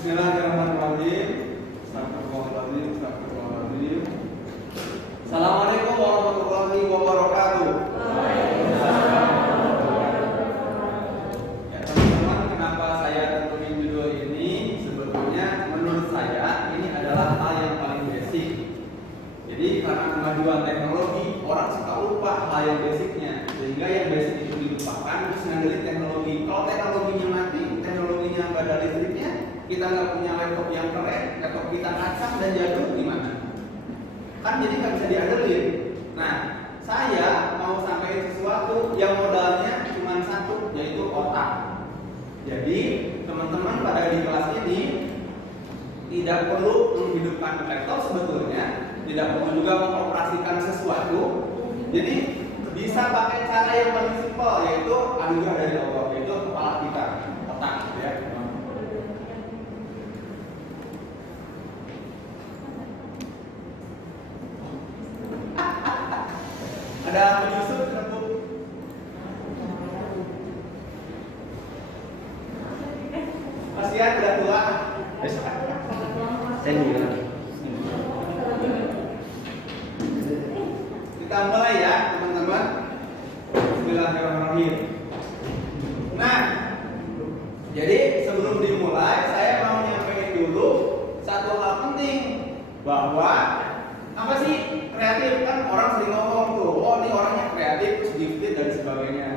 Bismillahirrahmanirrahim. Astagfirullahaladzim, astagfirullahaladzim. Assalamualaikum warahmatullahi wabarakatuh. Ya teman-teman, kenapa saya tentuin judul ini? Sebetulnya menurut saya ini adalah hal yang paling basic. Jadi karena kemajuan teknologi, orang suka lupa hal yang basicnya, sehingga yang basic itu dilupakan terus ngandelin teknologi. Kalau teknologinya mati, teknologinya nggak ada listriknya, kita nggak punya laptop yang keren, laptop kita kacang dan jadul, gimana? Kan jadi nggak bisa diandelin. Nah, saya mau sampaikan sesuatu yang modalnya cuma satu, yaitu otak. Jadi teman-teman pada di kelas ini tidak perlu menghidupkan laptop sebetulnya, tidak perlu juga mengoperasikan sesuatu. Jadi bisa pakai cara yang paling simpel, yaitu anugerah dari Allah, yaitu kepala kita, otak, ya. Ada penyusup Bu? Kasihan udah tua. Kita mulai ya teman-teman. Bismillahirrahmanirrahim. Nah, jadi sebelum dimulai saya mau nyampaikan dulu satu hal penting, bahwa apa sih kreatif? Kan orang sering ngomong tuh, oh ini orangnya kreatif, gifted dan sebagainya.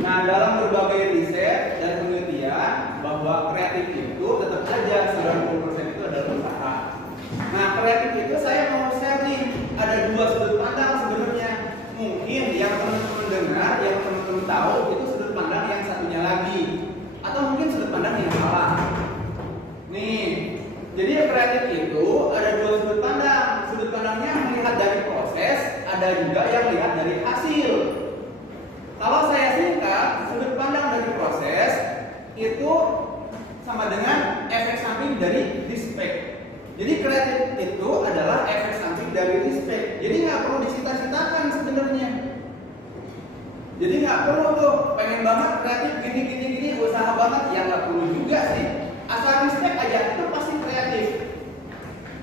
Nah, dalam berbagai riset dan penelitian bahwa kreatif itu tetap aja 90% itu adalah usaha. Nah, kreatif itu saya mau share nih, ada dua sudut pandang sebenarnya. Mungkin yang teman-teman dengar, yang teman-teman tahu itu sudut pandang yang satunya lagi, atau mungkin sudut pandang yang salah. Nih, jadi kreatif itu ada dua sudut pandang. Sudut pandangnya melihat dari proses, ada juga yang melihat dari hasil. Kalau saya singkat, sudut pandang dari proses itu sama dengan efek samping dari respect. Jadi kreatif itu adalah efek samping dari respect. Jadi nggak perlu dicita-citakan sebenarnya. Jadi nggak perlu tuh pengen banget kreatif gini, usaha banget, ya nggak perlu juga sih. Asal respect aja itu pasti kreatif.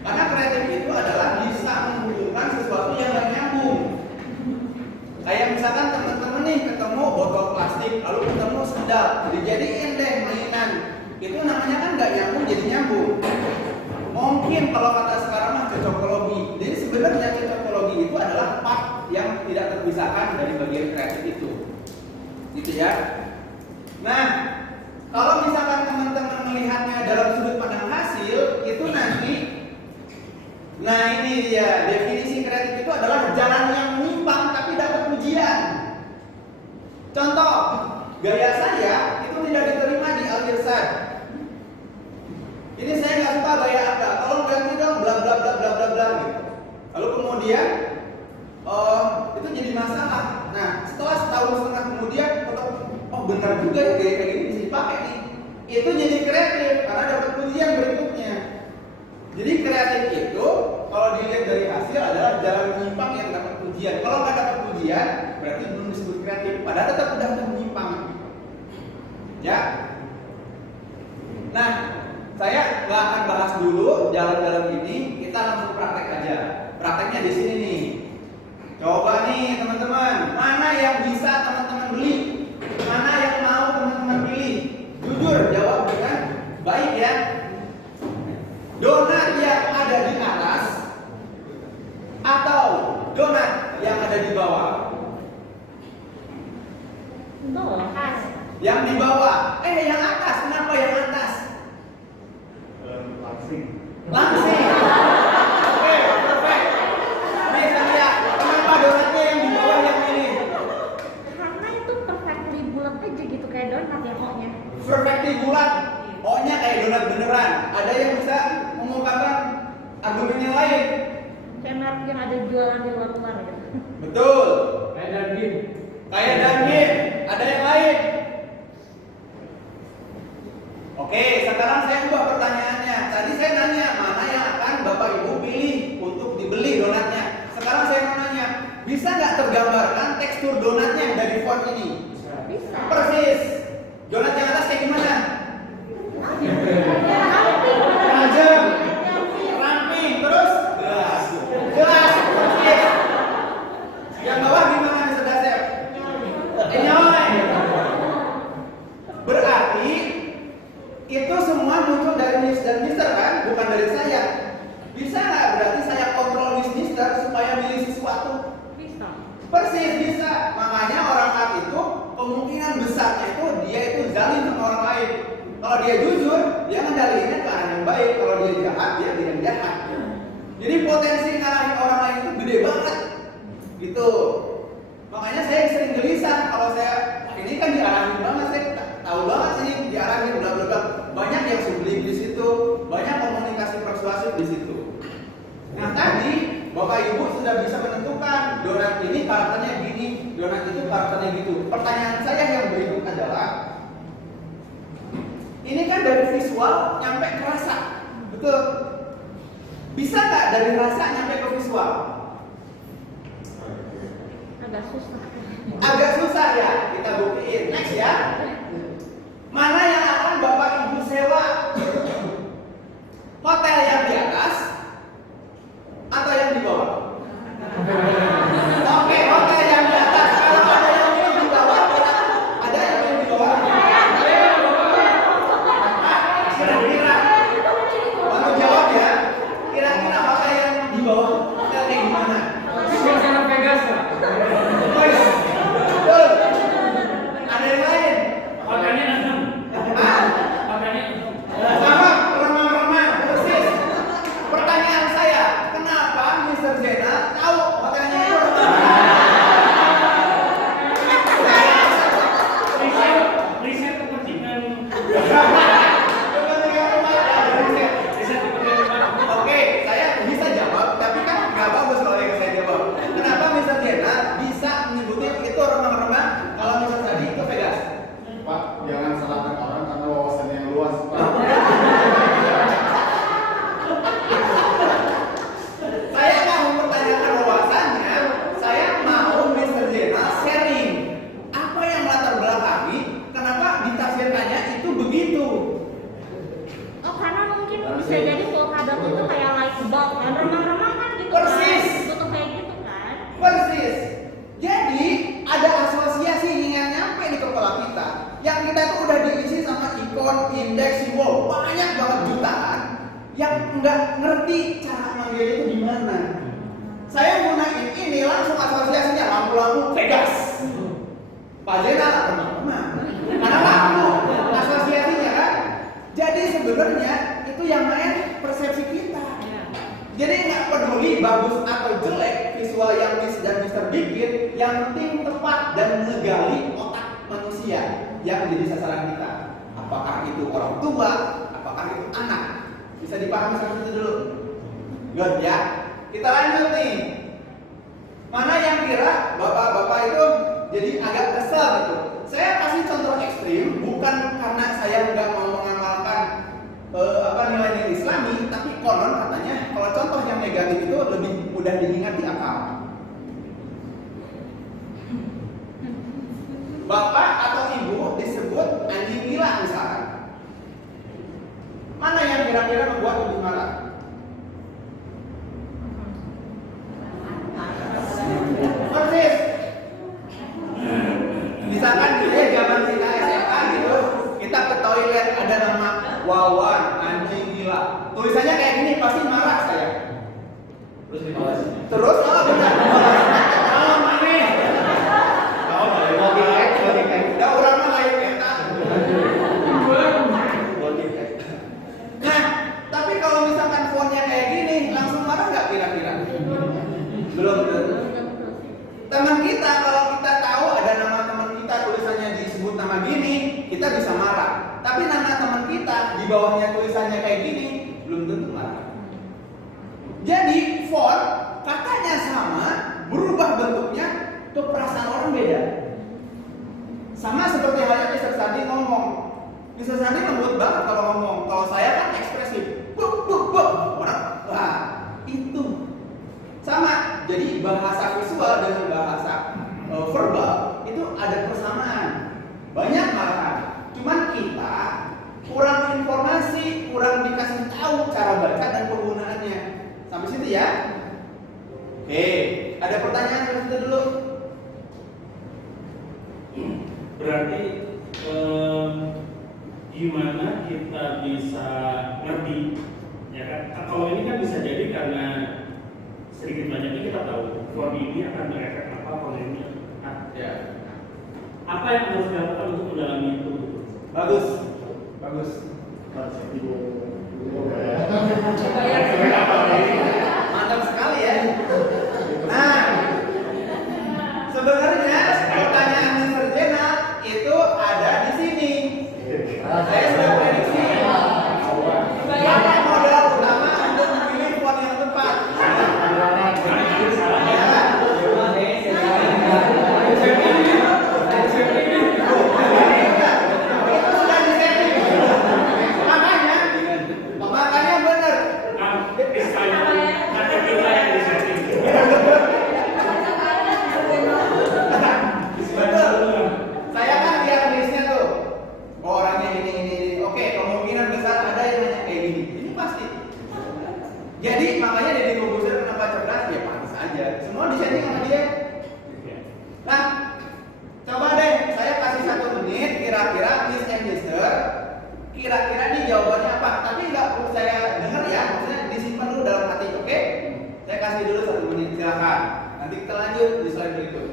Karena kreatif itu adalah bisa menghubungkan sesuatu yang gak nyambung. Kayak misalkan teman-teman nih ketemu botol plastik, lalu ketemu sendal, dijadiin deh mainan. Itu namanya kan gak nyambung jadi nyambung. Mungkin kalau kata sekarang mah cocokologi. Jadi sebenarnya cocokologi itu adalah part yang tidak terpisahkan dari bagian kreatif itu. Gitu ya. Nah, kalau misalkan teman-teman melihatnya dalam sudut pandang hasil, itu nanti, nah ini dia, definisi kreatif itu adalah jalan yang menyimpang tapi dapat pujian. Contoh, gaya saya itu tidak diterima di Al-Irsyad. Ini saya nggak suka gaya Anda, tolong ganti dong, bla bla bla bla bla bla gitu. Lalu kemudian, itu jadi masalah. Nah, setelah setahun setengah kemudian, oh benar juga ya gaya kayak gini bisa dipakai nih. Itu jadi kreatif karena dapat pujian berikutnya. Jadi kreatif itu kalau dilihat dari hasil adalah jalan menyimpang yang dapat pujian. Kalau nggak dapat pujian berarti belum disebut kreatif. Padahal tetap udah menyimpang. Ya. Nah, saya nggak akan bahas dulu jalan-jalan ini. Kita langsung praktek aja. Prakteknya di sini nih. Coba nih teman-teman, mana yang bisa teman-teman beli? Mana yang mau teman-teman pilih? Jujur jawab dengan baik ya. Donat yang ada di atas atau donat yang ada di bawah? Atas. Yang di bawah. Yang atas. Kenapa yang atas? Langsing. Langsing. Oke, perfect. Nih saya, kenapa donatnya yang di bawah yang ini? Karena itu perfectly bulat aja gitu kayak donat ya O-nya. Perfectly bulat. O-nya kayak donat beneran. Ada yang bisa mengungkapkan argumen yang lain? Kayak merek yang ada jualan di luar-luar gitu. Betul. Kayak daging. Kayak daging. Ada yang lain? Oke, sekarang saya ubah pertanyaannya. Tadi saya nanya mana yang akan Bapak Ibu pilih untuk dibeli donatnya. Sekarang saya mau nanya, bisa nggak tergambarkan tekstur donatnya dari font ini? Bisa. Persis. Donat yang atas kayak gimana? Ramping. Mister kan, bukan dari saya. Bisa nggak berarti saya kontrol Mister supaya milih sesuatu? Bisa. Persis bisa. Makanya orang taat itu kemungkinan besarnya itu dia itu zalim sama orang lain. Kalau dia jujur, dia ngendaliinnya ke arah yang baik. Kalau dia jahat, dia bilang jahat. Jadi potensi ngarahin orang lain itu gede banget. Gitu. Makanya saya sering gelisah kalau saya ini kan diarahin banget, saya tahu banget ini diarahin bla bla bla. Banyak yang sublim di situ, banyak komunikasi persuasif di situ. Nah tadi Bapak Ibu sudah bisa menentukan donat ini karakternya gini, donat itu karakternya gitu. Pertanyaan saya yang berikut adalah, ini kan dari visual nyampe ke rasa, betul? Bisa nggak dari rasa nyampe ke visual? Agak susah. Agak susah ya, kita buktiin. Next ya. Mana yang akan Bapak Ibu sewa? Hotel yang di atas atau yang di bawah? Oke, hotel yang di atas. Kalau ada yang di bawah, ada yang di bawah. Kira-kira, bantu jawab ya. Kira-kira hotel yang di bawah hotel kayak gimana? Suasana Vegas lah. Wes, betul. Ada yang lain? Hotelnya enam. Hah? Hotelnya enam. Sama, remang-remang, persis. Pertanyaan saya, kenapa Mr. Zena tahu hotelnya itu remang-remang? Riset kepentingan. Kepentingan rumah ada riset. Riset kepentingan rumah. Oke, saya bisa jawab, tapi kan nggak bagus kalau yang saya jawab. Kenapa Mr. Zena bisa menyebutin itu remang-remang kalau Mr. Sadi itu Vegas? Pak, jangan salahkan orang karena wawasannya yang luas, Pak. Saya nggak mempertanyakan wawasannya, saya mau Mr. Zena sharing apa yang latar belakangi kenapa ditafsirkannya itu begitu. Oh karena mungkin bisa jadi polkadot itu kayak light bulb kan, remang-remang kan gitu Persis. kan, butuh kayak gitu kan. Persis. Jadi ada asosiasi yang nyampe di kepala kita, yang kita tuh udah diisi sama ikon, indeks, simbol banyak banget jutaan, yang nggak ngerti cara manggilnya itu gimana. Saya gunain ini langsung asosiasinya lampu-lampu Vegas. Pak Zena remang-remang. Karena lampu asosiasinya kan. Jadi sebenarnya itu yang main persepsi kita. Jadi nggak peduli bagus atau jelek visual yang Miss dan Mister bikin, yang penting tepat dan menggali otak manusia yang menjadi sasaran kita. Apakah itu orang tua, apakah itu anak? Bisa dipahami satu itu dulu. Good ya. Kita lanjut nih. Mana yang kira bapak-bapak itu jadi agak kesel gitu. Saya kasih contoh ekstrim, bukan karena saya nggak mau mengamalkan nilai-nilai Islami, tapi konon katanya kalau contoh yang negatif itu lebih mudah diingat di akal. Bapak atau ibu disebut anjing gila misalkan. Mana yang kira-kira membuat lebih marah? Persis. Misalkan zaman kita SMA gitu, kita ke toilet ada nama Wawan anjing gila. Tulisannya kayak gini pasti marah saya. Terus dibalas. Terus benar. Mana? Udah orang mah lain eta. Nah, tapi kalau misalkan fontnya kayak gini, langsung marah nggak kira-kira? Belum tentu. Teman kita kalau kita tahu ada nama teman kita tulisannya disebut nama gini, kita bisa marah. Tapi nama teman kita di bawahnya tulisannya kayak gini, belum tentu marah. Jadi font katanya sama, berubah bentuknya, tuh perasaan orang beda. Sama seperti halnya Mr. Sandi ngomong. Mr. Sandi lembut banget kalau ngomong. Kalau saya kan ekspresif. Orang, wah itu sama. Jadi bahasa visual dengan bahasa verbal itu ada persamaan. Banyak malahan. Cuman kita kurang informasi, kurang dikasih tahu cara baca dan penggunaannya. Sampai situ ya. Oke, ada pertanyaan sampai situ dulu. Berarti gimana kita bisa bisa ngerti, ya kan? Kalau ini kan bisa jadi karena sedikit banyaknya kita tahu form ini akan berefek apa, form ini. Nah, Ya. apa yang harus dilakukan untuk mendalami itu? Bagus. Bagus. Mantap sekali ya. Nah, sebenarnya pertanyaan Mr. Jenal itu ada di sini. Saya sudah prediksi. Apa modal utama untuk memilih font yang tepat? Itu sudah disetting. Makanya benar. Kata kita yang disetting. Betul. Saya kan lihat listnya tuh. Oh, orangnya ini. Oke, kemungkinan besar ada yang nanya kayak gini. Ini pasti. Jadi makanya Deddy Corbuzier kenapa cerdas? Ya pantas aja. Semua disetting sama dia. Nah, coba deh saya kasih 1 menit kira-kira Miss and Mister. Kira-kira nih jawabannya apa? Tapi nggak perlu saya dengar ya. Maksudnya disimpan dulu dalam hati, oke? Saya kasih dulu 1 menit, silakan. Nanti kita lanjut di slide berikut.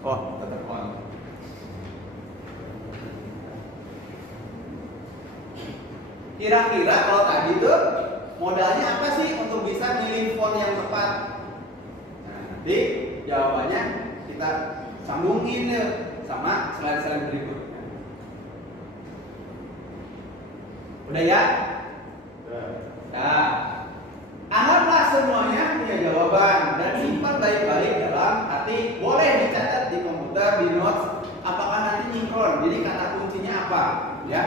Oh, tetap on. Kira-kira kalau tadi tuh modalnya apa sih untuk bisa milih font yang tepat? Nah, nanti jawabannya kita sambungin nih sama slide-slide berikutnya. Udah ya? Ya. Anggaplah semuanya punya jawaban dan simpan baik-baik dalam hati. Boleh dicatat di komputer, di notes. Apakah nanti sinkron? Jadi kata kuncinya apa? Ya.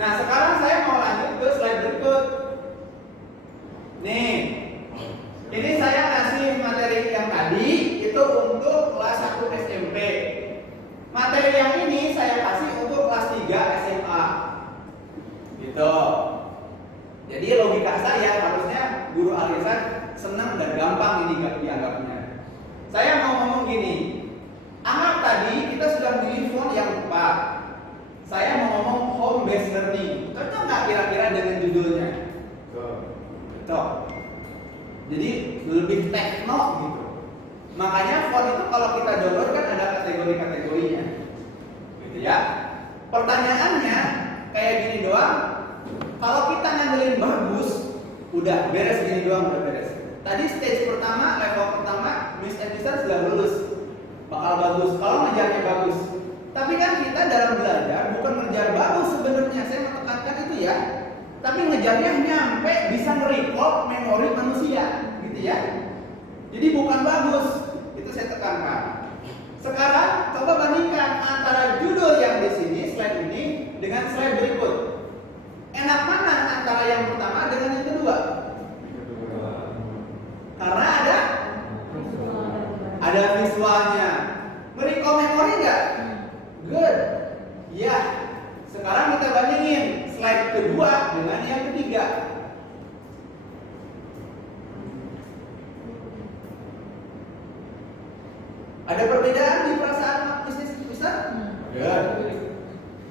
Nah, sekarang saya mau lanjut ke slide berikut. Nih, ini saya kasih materi yang tadi itu untuk kelas 1 SMP. Materi yang ini saya kasih untuk kelas 3 SMA. Gitu. Jadi logika saya harusnya guru alisan senang dan gampang ini dianggapnya. Saya mau ngomong gini. Anggap tadi kita sudah milih font yang tepat. Saya mau ngomong home based learning. Cocok nggak kira-kira dengan judulnya? Cocok. Jadi lebih tekno gitu. Makanya font itu kalau kita download kan ada kategori-kategorinya. Gitu ya. Pertanyaannya kayak gini doang. Kalau kita ngandelin bagus, udah beres gini doang, udah beres. Tadi stage pertama, level pertama, Miss and Mister sudah lulus. Bakal bagus, kalau ngejarnya bagus. Tapi kan kita dalam belajar bukan ngejar bagus sebenarnya, saya mau tekankan itu ya. Tapi ngejarnya nyampe bisa nge-recall memori manusia, gitu ya. Jadi bukan bagus, itu saya tekankan. Sekarang coba bandingkan antara judul yang di sini, slide ini, dengan slide berikut. Enak mana antara yang pertama dengan yang kedua? Karena ada visualnya. Merecall memori nggak? Good. Ya. Sekarang kita bandingin slide kedua dengan yang ketiga. Ada perbedaan di perasaan bisnis besar? Good.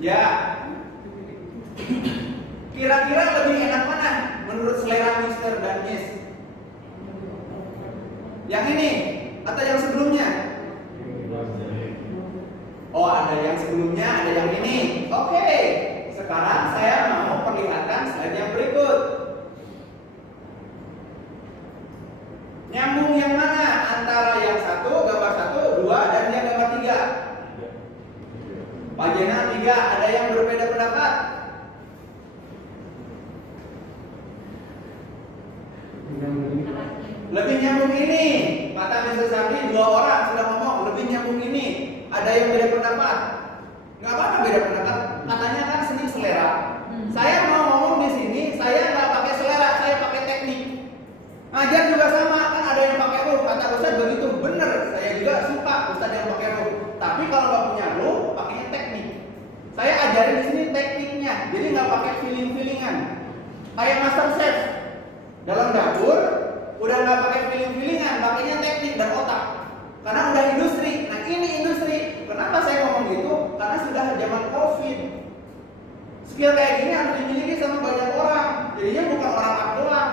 Ya. Kira-kira lebih enak mana menurut selera Mister dan Miss? Yang ini atau yang sebelumnya? Oh, ada yang sebelumnya, ada yang ini. Oke. Sekarang saya mau perlihatkan slide yang berikut. Nyambung yang mana antara yang satu, gambar 1, 2, dan yang gambar 3? Pak Jenal 3, ada yang berbeda pendapat? Lebih nyambung ini. Kata Mr. Sabri 2 orang sudah ngomong lebih nyambung ini. Ada yang beda pendapat? Nggak apa-apa beda pendapat. Katanya kan seni selera. Saya mau ngomong di sini, saya nggak pakai selera, saya pakai teknik. Ngajar juga sama, kan ada yang pakai ruh. Kata Ustaz begitu, bener. Saya juga suka Ustaz yang pakai ruh. Tapi kalau nggak punya ruh, pakainya teknik. Saya ajarin di sini tekniknya, jadi nggak pakai feeling-feelingan. Kayak master chef dalam dapur, udah nggak pakai feeling-feelingan, pakainya teknik dan otak. Karena udah industri. Nah ini industri. Kenapa saya ngomong gitu? skill kayak gini harus dimiliki sama banyak orang. Jadinya bukan orang ab doang.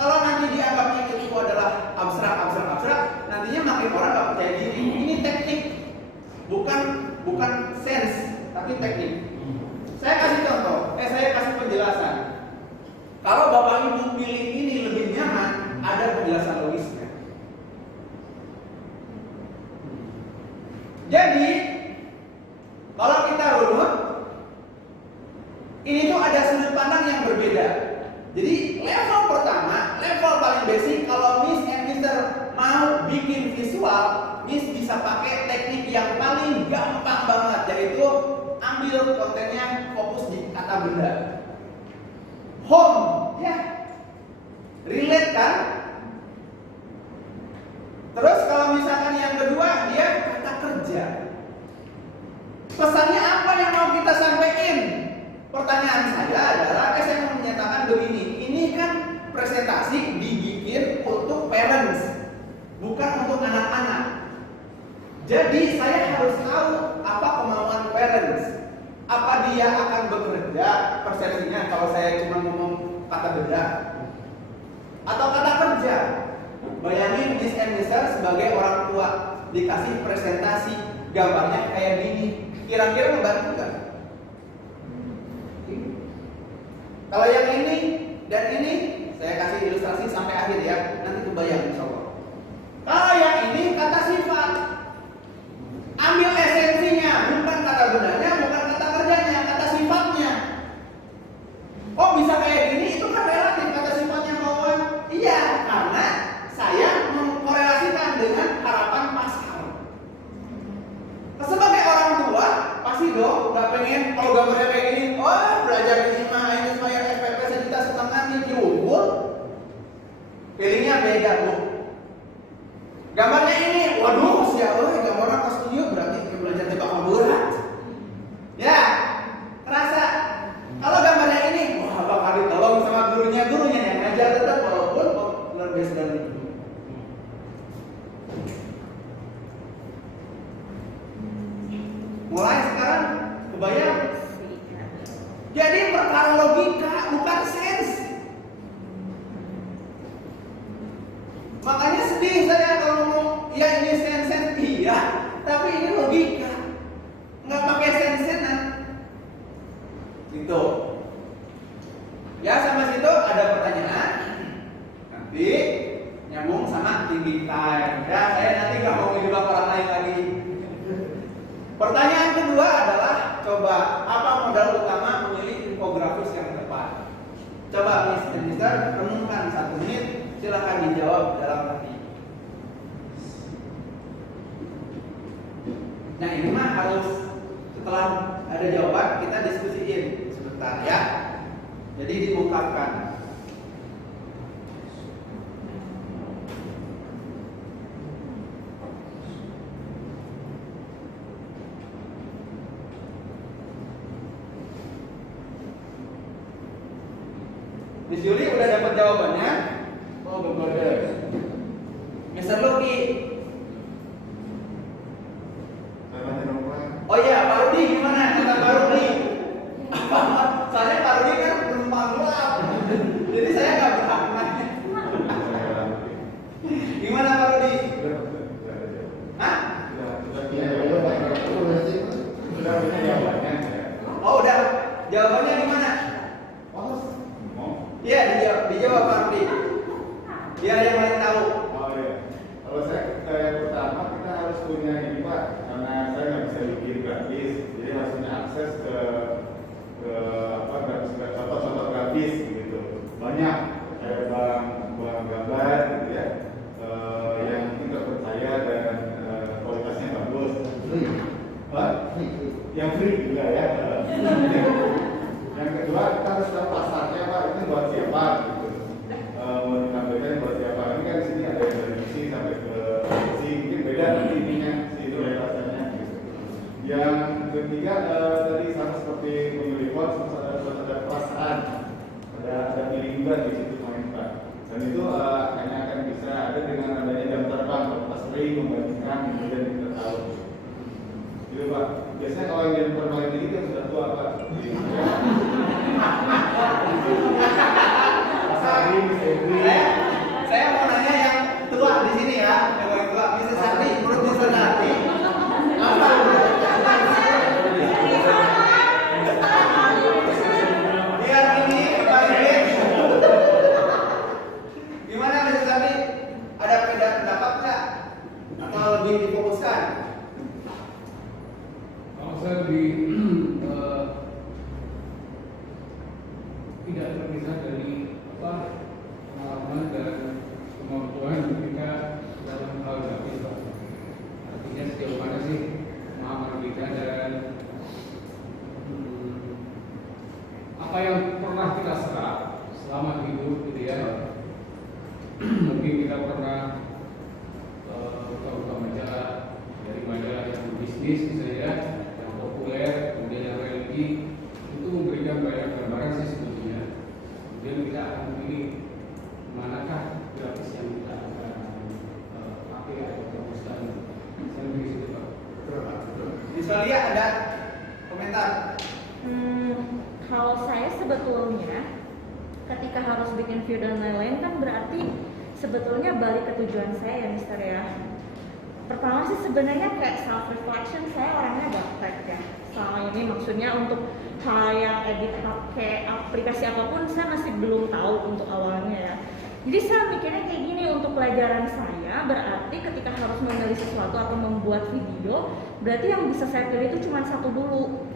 Kalau nanti dianggapnya itu adalah abstrak, nantinya makin orang gak percaya diri. Ini teknik, bukan sense, tapi teknik. Saya kasih contoh, saya kasih penjelasan. Kalau Bapak Ibu pilih ini lebih nyaman, ada penjelasan logisnya. Jadi, kalau kita runut, ini tuh ada sudut pandang yang berbeda. Jadi, level pertama, level paling basic, kalau Miss and Mister mau bikin visual, Miss bisa pakai teknik yang paling gampang banget, yaitu ambil kontennya fokus di kata benda. Home, ya, relate kan? Terus kalau misalkan yang kedua, dia kata kerja. Pesannya apa yang mau kita sampaikan? Pertanyaan saya adalah, saya mau menyatakan begini, ini kan presentasi dibikin untuk parents, bukan untuk anak-anak. Jadi saya harus tahu apa kemauan parents. Apa dia akan bekerja, persepsinya kalau saya cuma ngomong kata benda atau kata kerja. Bayangin Miss and Mister sebagai orang tua dikasih presentasi gambarnya kayak gini, kira-kira membantu nggak? Kalau yang ini dan ini saya kasih ilustrasi sampai akhir ya, nanti kebayang insya Allah. Kalau yang ini kata sifat, ambil esensinya, bukan kata bendanya, bukan kata kerjanya, kata sifatnya. Oh bisa kayak gini, itu kan relatif kata sifatnya mauan. Iya, karena saya mengkorelasikan dengan harapan pasar. Sebagai orang tua, pasti dong gak pengen kalau gambarnya kayak gini, oh belajar ini mah ini bayar SPP 1,5 nih diunggul. Feelingnya beda bu. Gambarnya ini, waduh siapa gambarnya ke studio berarti belajar tebak kuburan. Ya, kerasa. Kalau gambarnya ini, wah bakal ditolong sama gurunya yang ngajar tetap walaupun lebih sedang itu. Mulai sekarang kebayang. Jadi perkara logika bukan sense. Makanya sedih saya kalau ngomong ya ini sense iya, tapi ini logika. Nggak pakai sense-sense. Gitu. Ya sampai situ ada pertanyaan. Nanti nyambung sama tinggi time. Ya saya nanti nggak mau ngejebak orang lain lagi. Pertanyaan kedua adalah, coba apa modal utama memilih infografis yang tepat? Coba Miss and Mister renungkan 1 menit, silakan dijawab dalam hati. Nah ini mah harus setelah ada jawaban kita diskusiin sebentar ya. Jadi diungkapkan. Miss Yuli udah dapat jawabannya? Oh, belum ada. Mr. Lucky. Oh iya, Pak Rudi gimana? Kata Pak Rudi. Soalnya Pak Rudi kan penumpang gelap. Jadi saya nggak berhak nanya. Gimana Pak Rudi? Hah? Oh udah. Jawabannya gimana? Iya, dijawab Pak Rudi. Biar yang lain tahu. Oh iya. Kalau saya pertama kita harus punya ini Pak, karena saya nggak bisa bikin grafis, jadi harus punya akses ke apa contoh-contoh grafis gitu. Banyak kayak bank gambar gitu ya, yang mungkin terpercaya dan kualitasnya bagus. Pak? Yang free juga ya. Yang kedua kita harus tahu pasarnya Pak, itu buat siapa gitu. Menampilkan buat siapa. Ini kan di sini ada yang dari misi sampai ke misi, mungkin beda nanti ininya itu rasanya gitu. Yang ketiga tadi sama seperti memilih harus ada perasaan, ada feeling juga di situ main Pak. Dan itu hanya akan bisa ada dengan adanya jam terbang kalau kita sering membandingkan kemudian kita tahu. Gitu Pak. Biasanya kalau yang jam terbang ini kan sudah tua Pak. Saya mau nanya yang tua di sini ya, yang paling tua, Mrs. Sardi, menurut Mrs. Sardi, apa? Biar ini balik. Gimana Mrs. Sardi? Ada beda pendapat nggak? Atau lebih difokuskan? Kalau saya lebih tidak terpisah dari pengalaman dan kemampuan kita dalam hal grafis, Pak. Artinya sejauh mana sih pemahaman kita dan apa yang pernah kita serap selama hidup gitu ya. Mungkin kita pernah buka majalah dari majalah yang bisnis misalnya, yang populer, kemudian yang religi, itu memberikan banyak gambaran sih sebetulnya. Kemudian kita akan memilih manakah grafis yang kita akan pakai atau fokuskan. Saya lebih situ, Pak. Visualia ada komentar? Kalau saya sebetulnya ketika harus bikin view dan lain-lain kan berarti sebetulnya balik ke tujuan saya ya Mister ya. Pertama sih sebenarnya kayak self reflection, saya orangnya gaptek ya. Selama ini maksudnya untuk hal yang edit pakai aplikasi apapun saya masih belum tahu untuk awalnya ya. Jadi saya mikirnya kayak gini, untuk pelajaran saya berarti ketika harus memilih sesuatu atau membuat video, berarti yang bisa saya pilih itu cuma satu dulu.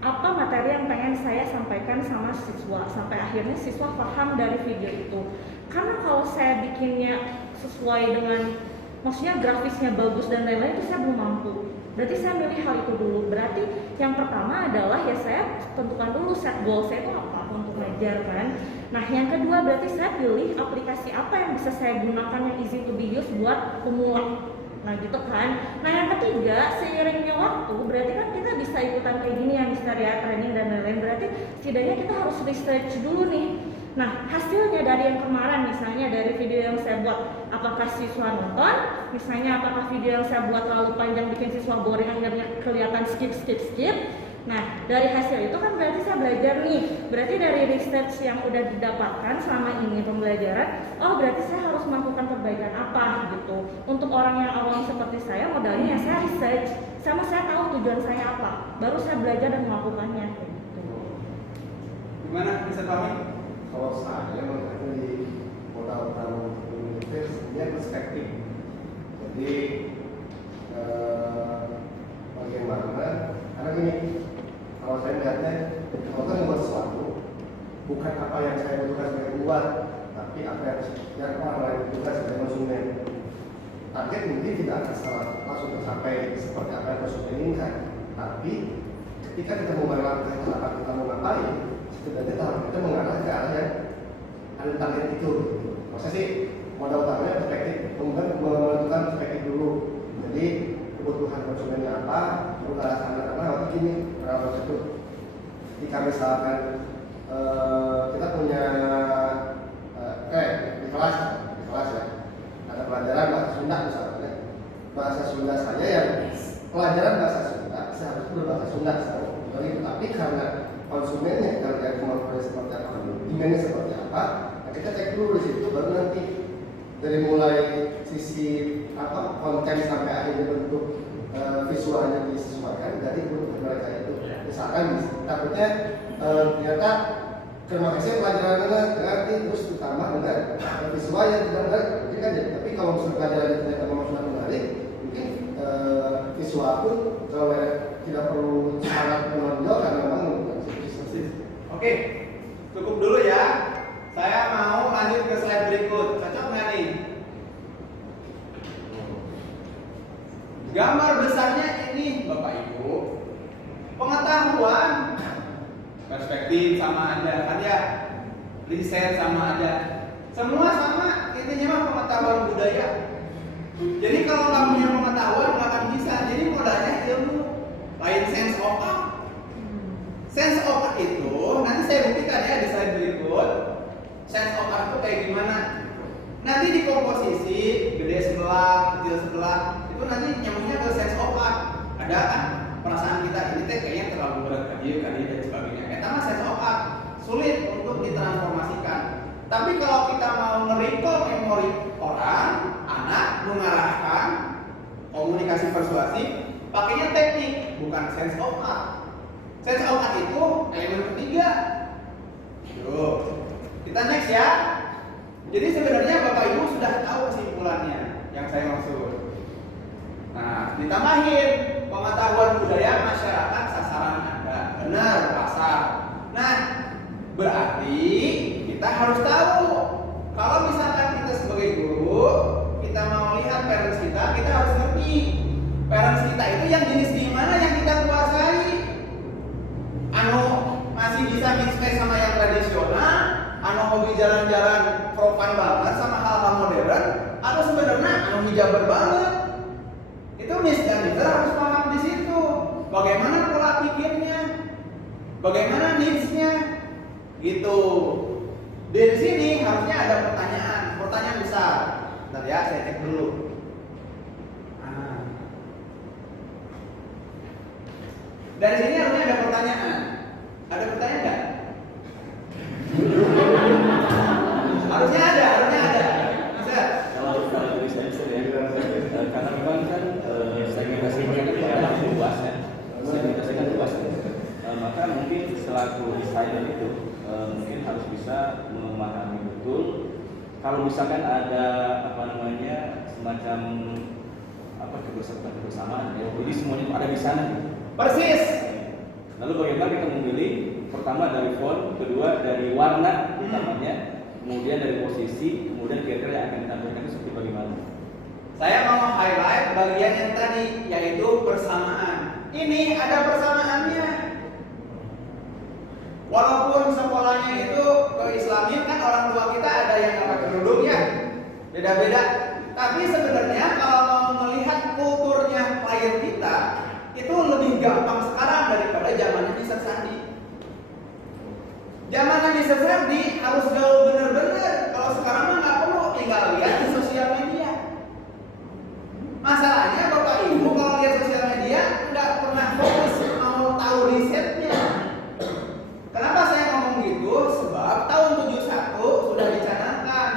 Apa materi yang pengen saya sampaikan sama siswa sampai akhirnya siswa paham dari video itu. Karena kalau saya bikinnya sesuai dengan maksudnya grafisnya bagus dan lain-lain itu saya belum mampu. Berarti saya milih hal itu dulu. Berarti yang pertama adalah ya saya tentukan dulu set goal saya itu apa untuk ngajar kan. Nah yang kedua berarti saya pilih aplikasi apa yang bisa saya gunakan yang easy to be used buat pemula. Nah gitu kan. Nah yang ketiga, seiringnya waktu berarti kan kita bisa ikutan kayak gini ya Mister ya, training dan lain-lain. Berarti setidaknya kita harus research dulu nih. Nah hasilnya dari yang kemarin misalnya dari video yang saya buat, apakah siswa nonton? Misalnya apakah video yang saya buat terlalu panjang bikin siswa boring akhirnya kelihatan skip. Nah dari hasil itu kan berarti saya belajar nih. Berarti dari research yang udah didapatkan selama ini pembelajaran, oh berarti saya harus melakukan perbaikan apa gitu. Untuk orang yang awam seperti saya, modalnya ya saya research, sama saya tahu tujuan saya apa, baru saya belajar dan melakukannya gitu. Gimana bisa paham? Kalau saya melihat dari modal utama itu dia perspektif. Jadi bagaimana? Karena gini, kalau saya melihatnya, kalau kita membuat sesuatu, bukan apa yang saya butuhkan sebagai pembuat, tapi apa yang orang lain butuhkan sebagai konsumen. Target mungkin tidak akan langsung tercapai seperti apa yang konsumen inginkan, tapi ketika kita mau melakukan apa kita mau ngapain, setidaknya kita mengarah ke arah yang ada target itu. Maksudnya sih modal utamanya perspektif, kemudian menentukan perspektif dulu. Jadi kebutuhan konsumennya apa, pergerakan apa, waktu gini kalau itu. Jika misalkan kita punya di kelas ya, ada pelajaran bahasa Sunda misalnya. Bahasa Sunda saya yang pelajaran bahasa Sunda seharusnya berbahasa Sunda seharusnya. Tapi karena konsumennya karena kemampuannya seperti apa, demandnya seperti apa, nah kita cek dulu di situ baru nanti dari mulai sisi konten sampai akhirnya bentuk visualnya disesuaikan dari kebutuhan mereka itu. Misalkan takutnya ternyata terima kasih pelajarannya nanti terus ditambah dengan visual yang tidak menarik, jadi kan jadi. Tapi kalau misalnya pelajarannya ternyata memang sudah menarik, mungkin visual pun kalau tidak perlu sangat menonjol karena memang Oke, cukup dulu ya. Saya mau lanjut ke slide berikut. Cocok nggak nih? Gambar besarnya ini Bapak Ibu, pengetahuan, perspektif sama aja kan ya, riset sama aja, semua sama, intinya mah pengetahuan budaya. Jadi kalau nggak punya pengetahuan nggak akan bisa. Jadi modalnya ilmu, lain sense of art. Sense of art itu nanti saya buktikan ya di slide berikut. Sense of art itu kayak gimana? Nanti di komposisi gede sebelah, kecil sebelah, itu nanti nyambungnya ke sense of art. Ada kan perasaan kita ini teh kayaknya terlalu berat kan dan sebagainya. Eta mah sense of art sulit untuk ditransformasikan. Tapi kalau kita mau nge-recall memori orang, anak, mengarahkan komunikasi persuasif, pakainya teknik, bukan sense of art. Sense of art itu elemen ketiga. Tuh. Kita next ya. Jadi sebenarnya Bapak Ibu sudah tahu kesimpulannya yang saya maksud. Nah, ditambahin pengetahuan budaya masyarakat sasaran Anda. Benar, pasar. Nah, berarti kita harus tahu kalau misalkan kita sebagai guru, kita mau lihat parents kita harus ngerti parents kita itu yang jenis gimana yang kita kuasai. Anu masih bisa mix-match sama yang tradisional, anu hobi jalan-jalan profan banget sama hal-hal modern, atau sebenarnya anu hijaber banget. Itu Miss dan Mister harus paham di situ. Bagaimana pola pikirnya, bagaimana needs-nya, gitu. Dari sini harusnya ada pertanyaan besar. Bentar ya, saya cek dulu. Dari sini harusnya ada pertanyaan. Ada pertanyaan nggak? harusnya ada. Bisa? Kalau dari saya karena memang kan segmentasinya kan luas ya. Segmentasi kan luas ya. Maka mungkin selaku desainer itu mungkin harus bisa memahami betul kalau misalkan ada semacam kebersamaan ya. Jadi semuanya itu ada di sana. Persis. Lalu bagaimana kita memilih? Pertama dari font, kedua dari warna utamanya, kemudian dari posisi, kemudian kira-kira yang akan ditampilkan itu seperti bagaimana? Saya mau highlight bagian yang tadi, yaitu persamaan. Ini ada persamaannya. Walaupun sekolahnya itu keislamin, kan orang tua kita ada yang pakai kerudung ya, beda-beda. Tapi sebenarnya kalau mau melihat kulturnya klien kita, itu lebih gampang sekarang daripada zamannya Mr. Sandi. Zamannya Mr. Sandi harus gaul bener-bener. Kalau sekarang mah nggak perlu, tinggal lihat di sosial media. Masalahnya Bapak Ibu kalau lihat sosial media nggak pernah fokus mau tahu risetnya. Kenapa saya ngomong gitu? Sebab tahun 71 sudah dicanangkan,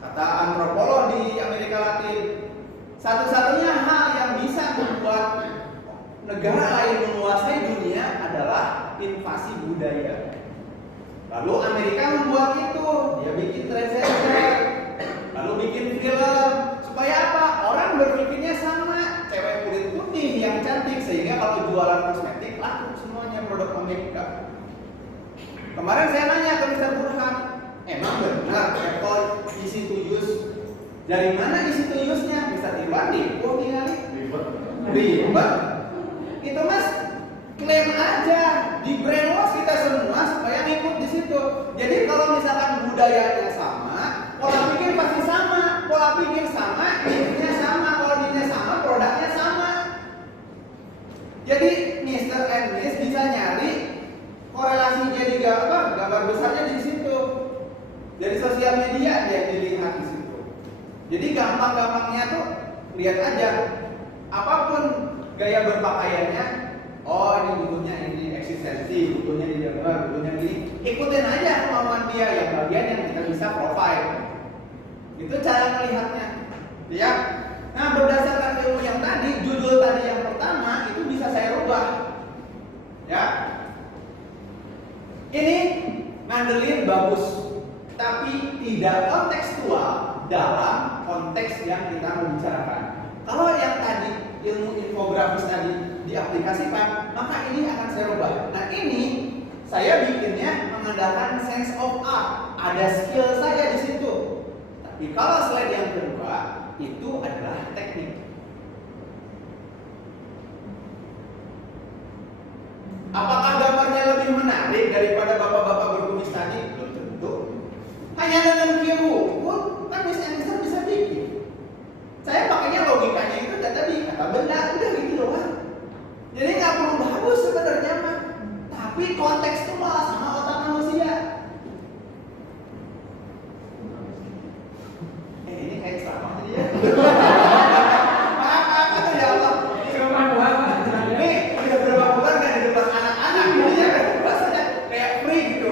kata antropolog di Amerika Latin, satu-satunya hal yang bisa membuat negara lain menguasai dunia adalah invasi budaya. Lalu Amerika membuat itu, dia bikin transgender, lalu bikin film, supaya apa? Orang berpikirnya sama, cewek kulit putih yang cantik, sehingga kalau jualan kosmetik laku semuanya produk Amerika. Kemarin saya nanya ke Mr. Burhan, emang benar Apple easy to use? Dari mana easy to use-nya? Bisa tiba di ribet. Itu mas klaim aja, di brainwash kita semua supaya ngikut di situ. Jadi kalau misalkan budayanya sama, pola pikir pasti sama, niatnya sama, kalau niatnya sama, produknya sama. Jadi Mr. and Miss bisa nyari korelasinya di gambar besarnya di situ. Dari sosial media dia dilihat di situ. Jadi gampang-gampangnya tuh lihat aja, apapun gaya berpakaiannya, oh ini butuhnya ini eksistensi, butuhnya di gambar, butuhnya ini, ikutin aja kemauan dia yang bagian yang kita bisa profile. Itu cara melihatnya, ya. Nah berdasarkan ilmu yang tadi, judul tadi yang pertama itu bisa saya rubah, ya. Ini ngandelin bagus, tapi tidak kontekstual dalam konteks yang kita membicarakan. Kalau yang tadi ilmu infografis tadi diaplikasikan, maka ini akan saya rubah. Nah ini saya bikinnya mengandalkan sense of art, ada skill saya di situ. Tapi kalau slide yang kedua itu adalah teknik. Apakah gambarnya lebih menarik daripada bapak-bapak berkumis tadi? Belum tentu. Hanya dengan QR kan bisa bikin. Saya pakainya logikanya itu tadi kata benda udah gitu doang. Jadi nggak perlu bagus sebenarnya mah, tapi kontekstual sama otak manusia. Ini kayak sama tadi ya. Maaf atau ya Allah. Ini udah berapa bulan nggak di depan anak-anak, jadi ya rasanya kayak free gitu.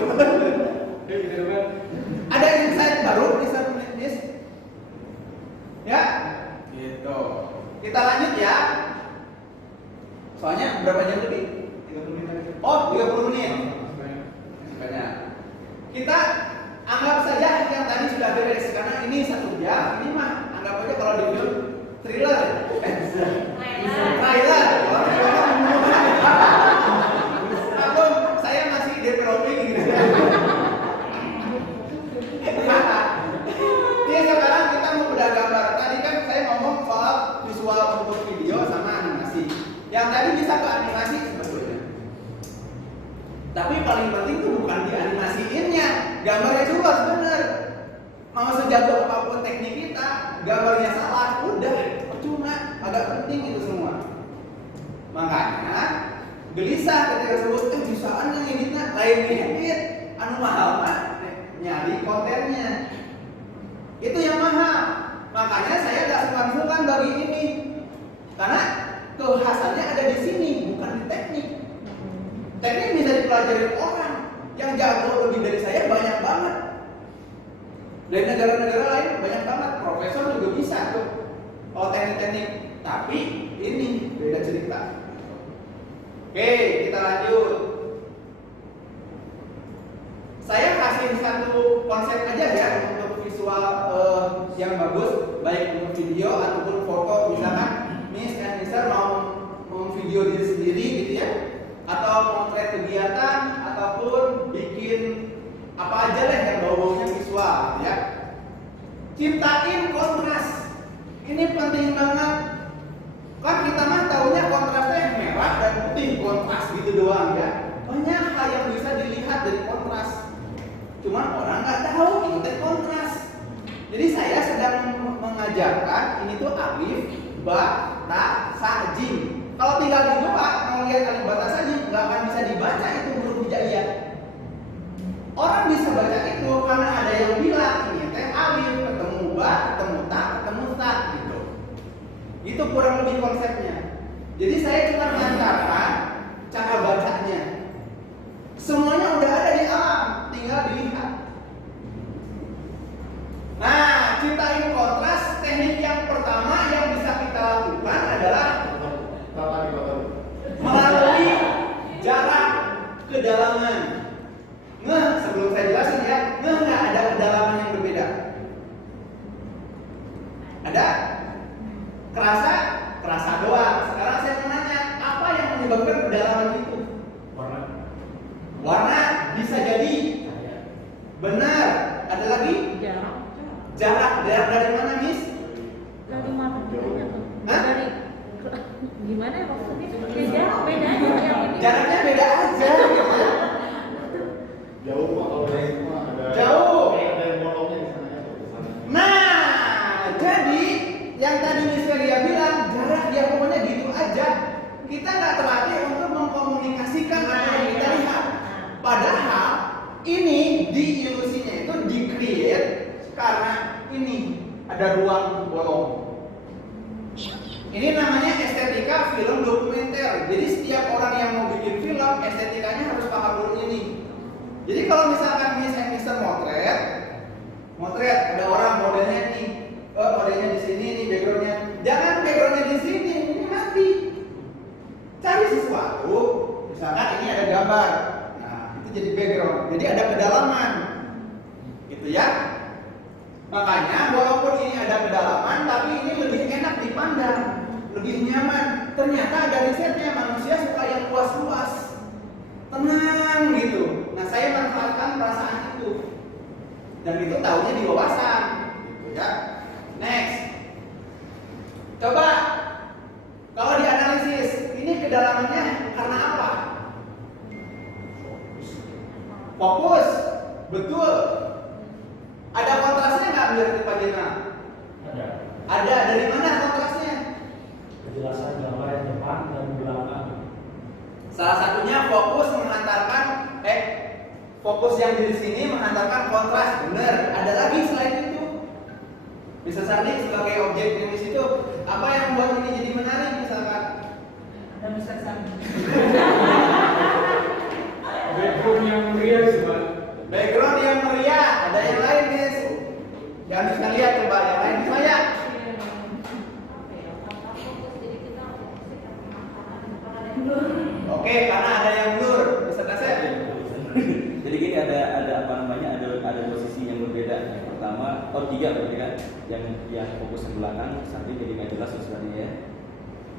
Ada yang 30 menit. Banyak. Kita anggap saja yang tadi sudah beres karena ini 1 jam. Ini mah anggap aja kalau di film thriller. Trailer. Atau saya masih developing gitu. Jadi sekarang kita mau udah gambar. Tadi kan saya ngomong soal visual untuk video sama animasi. Yang tadi bisa ke animasi sebetulnya. Tapi paling penting tuh bukan di animasiinnya, gambarnya juga harus benar. Mau sejago apapun teknik kita, gambarnya salah, udah percuma. Agak penting itu semua. Makanya gelisah ketika sebut bisaan yang editnya lain edit, anu mahal mah nyari kontennya. Itu yang mahal. Makanya saya tidak suka bagi ini. Karena kekhasannya ada di sini, bukan di teknik. Teknik bisa dipelajari orang. Yang jago lebih dari saya banyak banget. Dari negara-negara lain banyak banget. Profesor juga bisa tuh. Oh teknik-teknik. Tapi ini beda cerita. Oke, kita lanjut. Saya kasih satu konsep aja ya untuk visual yang bagus, baik untuk video ataupun foto. Misalkan Miss dan Mister mau video diri sendiri gitu ya, atau motret kegiatan ataupun bikin apa aja lah yang bau-baunya visual gitu ya. Ciptain kontras. Ini penting banget. Kan kita mah taunya kontrasnya merah dan putih, kontras gitu doang ya. Banyak hal yang bisa dilihat dari kontras. Cuman orang nggak tahu itu teh kontras. Jadi saya sedang mengajarkan ini tuh alif, ba, ta, sa, jim. Kalau tinggal di bawah mau lihat alif, ba, ta, sa, jim nggak akan bisa dibaca itu huruf hijaiyah. Orang bisa baca itu karena ada yang bilang ini teh alif ketemu ba, ketemu ta, ketemu sa gitu. Itu kurang lebih konsepnya. Jadi saya cuma mengantarkan cara bacanya. Semuanya udah ada di alam, tinggal dilihat. Nah, ciptain kontras. Teknik yang pertama yang bisa kita lakukan adalah melalui jarak kedalaman. Sebelum saya jelasin ya, nggak ada kedalaman yang berbeda. Ada? Kerasa doang. Sekarang saya mau nanya, apa yang menyebabkan kedalaman itu? Warna bisa jadi. Benar. Ada lagi? Jarak dari mana, Miss? Dari mana? Hah? Dari gimana ya maksudnya? Ya, jarak bedanya yang ini. Jaraknya beda aja. Jauh Pak, kalau dari semua ada. Jauh. Ada yang bolongnya di sana ya, di sana. Nah, jadi yang tadi Miss Felia bilang jarak ya pokoknya gitu aja. Kita nggak terlatih untuk mengkomunikasikan apa yang kita lihat. Padahal ini di ilusinya itu di-create karena ini ada ruang bolong. Ini namanya estetika film dokumenter. Jadi setiap orang yang mau bikin film, estetikanya harus paham dulu ini. Jadi kalau misalkan Miss and Mister motret ada orang modelnya nih, modelnya di sini nih backgroundnya. Jangan backgroundnya di sini, ini mati. Cari sesuatu, misalkan ini ada gambar. Nah, itu jadi background. Jadi ada kedalaman. Gitu ya. Makanya walaupun ini ada kedalaman, tapi ini lebih enak dipandang, lebih nyaman. Ternyata ada risetnya, manusia suka yang luas-luas, tenang gitu. Nah, saya manfaatkan perasaan itu, dan itu taunya di wawasan, gitu ya. Next, coba kalau dianalisis, ini kedalamannya karena apa? Fokus, betul. Ada kontrasnya nggak menurut Pak Jenderal? Ada. Dari mana kontrasnya? Kejelasan gambar yang depan dan belakang. Salah satunya fokus menghantarkan fokus yang di sini menghantarkan kontras. Benar. Ada lagi selain itu. Bisa Sandi sebagai objek di situ, apa yang membuat ini jadi menarik misalkan? Ada Mr. Sandi. Background yang meriah sih Pak. Background yang meriah. Ada yang lain, Miss? Yang bisa lihat coba yang lain saya. Oke, karena ada yang blur. Bisa tiga berarti kan, yang fokus ke belakang sampai jadi nggak jelas sesuatunya ya.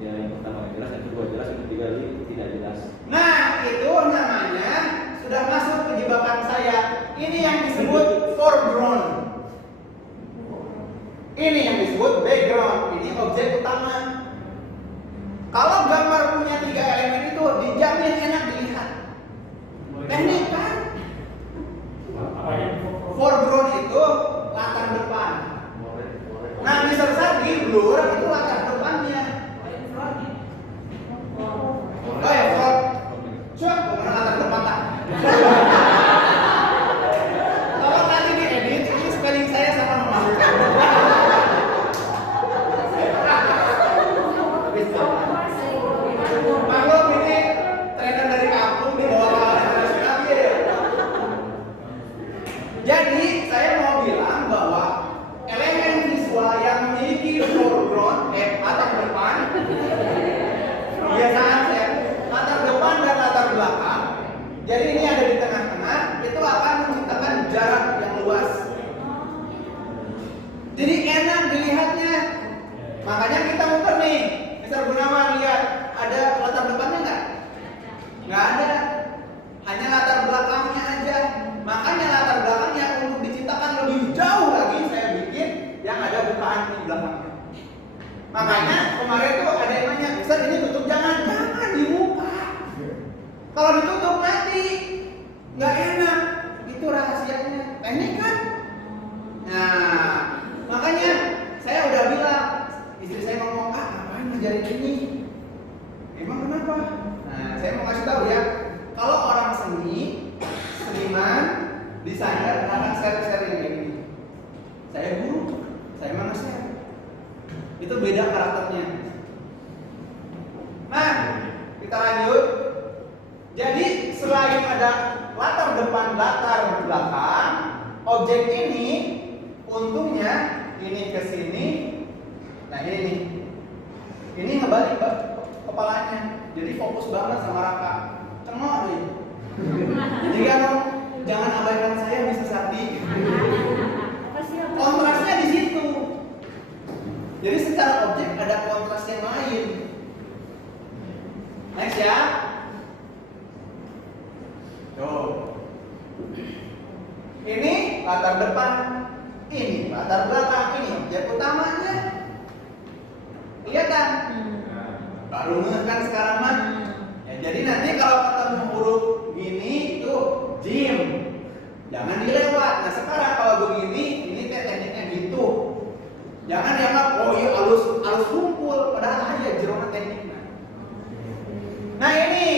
Ya, yang pertama nggak jelas, yang kedua jelas, yang ketiga tidak jelas. Nah, itu namanya sudah masuk ke jebakan saya. Ini yang disebut foreground. Ini yang disebut background. Ini objek utama. Kalau gambar punya 3 elemen itu dijamin enak dilihat. Teknik kan? Apa yang Foreground itu latar depan. Nah, Mr. Sardi blur itu latar depannya. Oh ya, front. Coba bukan latar depan tak. Tolong nanti diedit, ini spelling saya sama memalukan. Maklum ini trainer dari kampung dibawa ke internasional ya. Jadi saya mau bilang bahwa elemen visual yang memiliki foreground, latar depan, biasaan saya latar depan dan latar belakang. Jadi ini ada di tengah-tengah, itu akan menciptakan jarak yang luas. Jadi enak dilihatnya. Makanya kita muter nih, Mr. Gunawan lihat ada latar depannya nggak? Nggak ada, hanya latar belakangnya aja. Makanya latar belakangnya untuk diciptakan lebih jauh lagi saya bikin yang ada bukaan di belakangnya. Makanya kemarin tuh ada yang nanya, Ustaz ini tutup jangan dibuka. Kalau ditutup nanti nggak enak, itu rahasianya. Teknik kan? Nah, makanya saya udah bilang, istri saya ngomong, ngapain ngajarin ini? Emang kenapa? Nah, saya mau kasih tahu ya, kalau orang seniman, desainer akan sering kayak gini. Saya guru, saya manusia. Itu beda karakternya. Nah, kita lanjut. Jadi selain ada latar depan, latar belakang, objek ini untungnya ini ke sini. Nah ini nih. Ini ngebalik kepalanya. Jadi fokus banget sama Raka. Cengok nih. Jadi kan jangan abaikan saya bisa Sardi. Kontrasnya di situ. Jadi secara objek ada kontras yang lain. Next ya. Tuh. Ini latar depan, ini latar belakang, ini objek utamanya. Lihat kan? Baru ngeh kan sekarang mah. Ya, jadi nanti kalau ketemu huruf gini itu gym. Jangan dilewat. Nah sekarang kalau begini, ini tekniknya gitu. Jangan dianggap oh iya halus kumpul, padahal aja jeroan tekniknya. Nah ini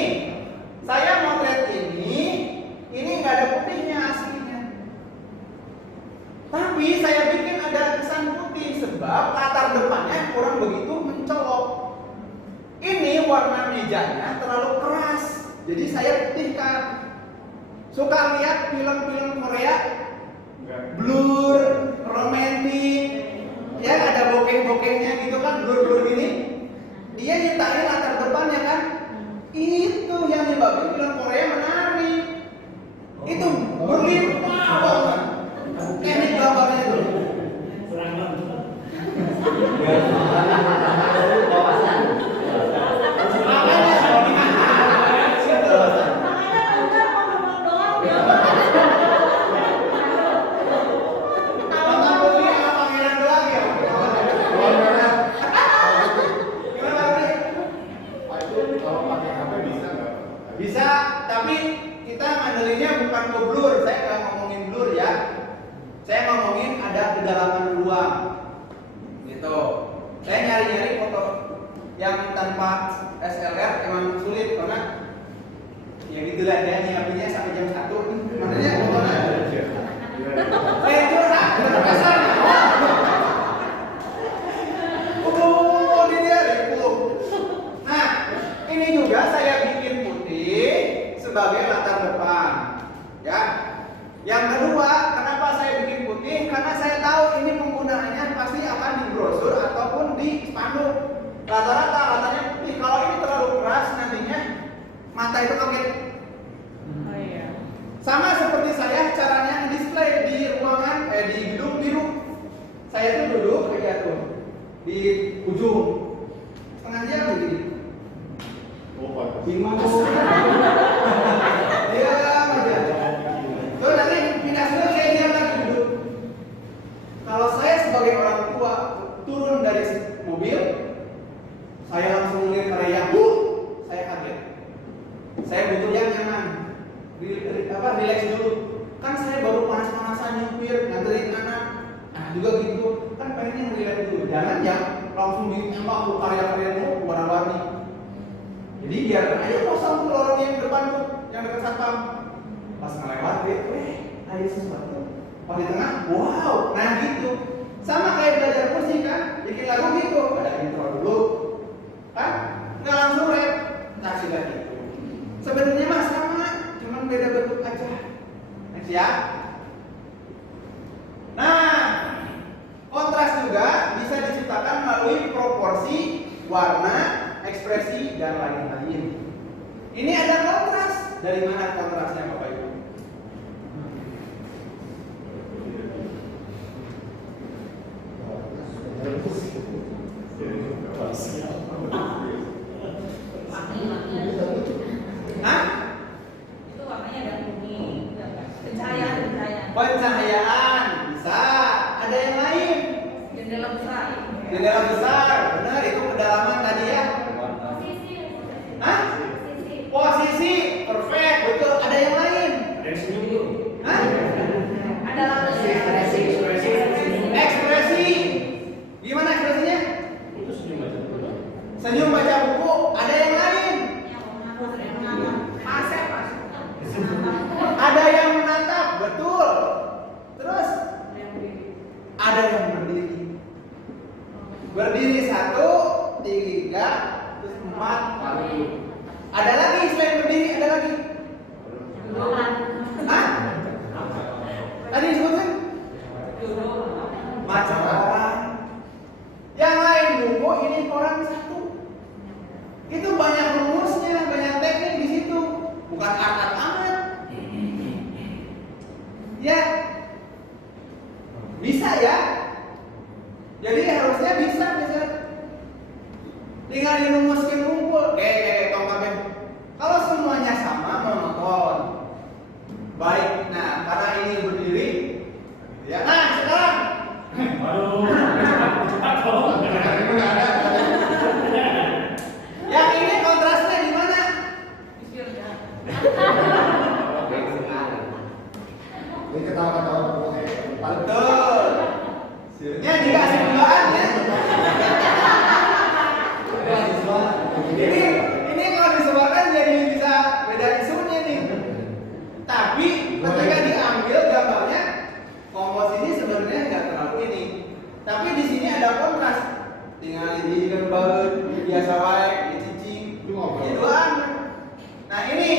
saya mau lihat ini nggak ada putihnya aslinya. Tapi saya bikin ada kesan putih sebab latar depannya kurang begitu mencolok. Ini warna mejanya terlalu keras, jadi saya putihkan. Suka lihat film-film Korea? Blur, romantis, ya ada bokeh-bokehnya gitu kan, blur-blur gini. Dia nyiptain latar depannya kan? Itu yang nyebabin film Korea menarik. Itu berlimpah banget. Teknik gambarnya itu. serang banget. Bisa, tapi kita ngandelinnya bukan ke blur. Saya nggak ngomongin blur ya. Saya ngomongin ada kedalaman ruang. Gitu. Saya nyari-nyari foto yang tanpa SLR emang sulit karena ya gitulah dia nyiapinnya sampai jam 1. Makanya fotonya. Curhat, terkesan. Ini dia ribut. Nah, ini juga saya bikin putih sebagai latar depan, ya. Yang kedua, kenapa saya bikin putih? Karena saya tahu ini penggunaannya pasti akan di brosur ataupun di spanduk. Rata-rata latanya putih. Kalau ini terlalu keras nantinya mata itu kaget. Oh iya. Sama seperti saya caranya display di ruangan, di gedung biru. di ujung, setengah jam begini. Oh, Pak. Bingung. Diam aja. Terus nanti pindah dulu, saya diam lagi duduk. Kalau saya sebagai orang tua turun dari mobil, saya langsung ngeliat karya, saya kaget. Saya butuh yang nyaman, relax dulu. Kan saya baru panas-panasan nyupir, nganterin anak, nah juga gitu. Kan pengennya relax dulu, jangan yang langsung ditembak tuh karya-karyamu warna-warni. Jadi biar ayo kosong tuh lorong yang depan tuh, yang dekat satpam. Pas ngelewat, ada sesuatu. Pas di tengah, wow, nah gitu. Sama kayak belajar musik kan, bikin lagu gitu, ada intro dulu, kan? Nggak langsung rap, kasih lagi. Sebenarnya mah sama, cuman beda bentuk aja. Next ya. Nah, kontras juga bisa diciptakan melalui proporsi, warna, ekspresi, dan lain-lain. Ini ada kontras. Dari mana kontrasnya Bapak Ibu? Hah? Itu warnanya ada kuning, pencahayaan. Pencahayaan bisa. Ada yang lain? Jendela besar. Jendela besar, benar itu kedalaman tadi ya. Hah? Posisi, perfect, betul. Ada yang lain? Ada yang senyum tuh. Hah? Ada lampu Ekspresi. Gimana ekspresinya? Itu senyum aja. Senyum baca buku. Ada yang lain? Ada yang menatap, betul. Terus ada yang berdiri. Berdiri 1, 3, terus 4, lalu. Ada lagi selain berdiri, ada lagi. Hah? Tadi disebutin? Macam orang. Yang lain buku, ini koran 1. Itu banyak rumusnya, banyak teknik di situ. Bukan art amat. Ya, bisa ya. Jadi harusnya bisa. Tinggal dirumuskan kumpul. Tongkatnya. Kalau semuanya sama monoton. Baik. Nah, karena ini berdiri, ya. Nah, sekarang. Waduh. Yang ini kontrasnya di mana? Ini ketawa-ketawa terus ya. Betul. Sirnya dikasih duaan ya. Ini kalau disebarkan jadi bisa beda isunya nih. Tapi ketika diambil gambarnya, kompos ini sebenarnya nggak terlalu ini. Tapi di sini ada kontras. Tinggal ini kan banget, biasa wae, dicicing, gituan. Nah ini,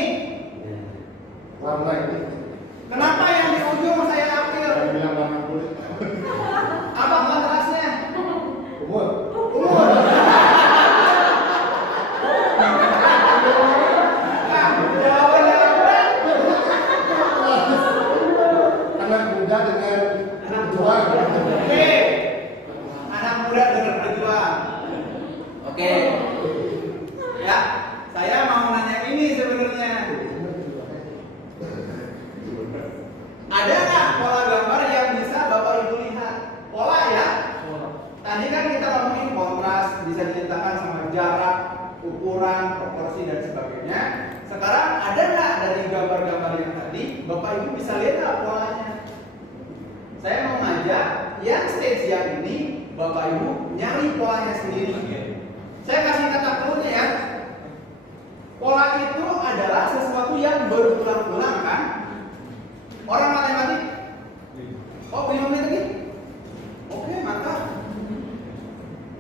Warna ini. kenapa yang di ujung saya ambil? Saya bilang warna kulit. Apa kontrasnya? Umur. Umur. Nah, jawabannya apa? Anak muda dengan berjuang. Oke. Anak muda dengan berjuang. Oke. Ya, saya mau nanya ini sebenarnya. Ada nggak pola gambar yang bisa Bapak Ibu lihat? Pola ya. Tadi kan kita ngomongin kontras, bisa diciptakan sama jarak, ukuran, proporsi dan sebagainya. Sekarang ada nggak dari gambar-gambar yang tadi Bapak Ibu bisa lihat nggak polanya? Saya mau ngajak yang stage yang ini Bapak Ibu nyari polanya sendiri. Saya kasih kata clue-nya ya. Pola itu adalah sesuatu yang berulang-ulang kan? Orang matematik? Oh, 5 menit lagi? Oke, mantap.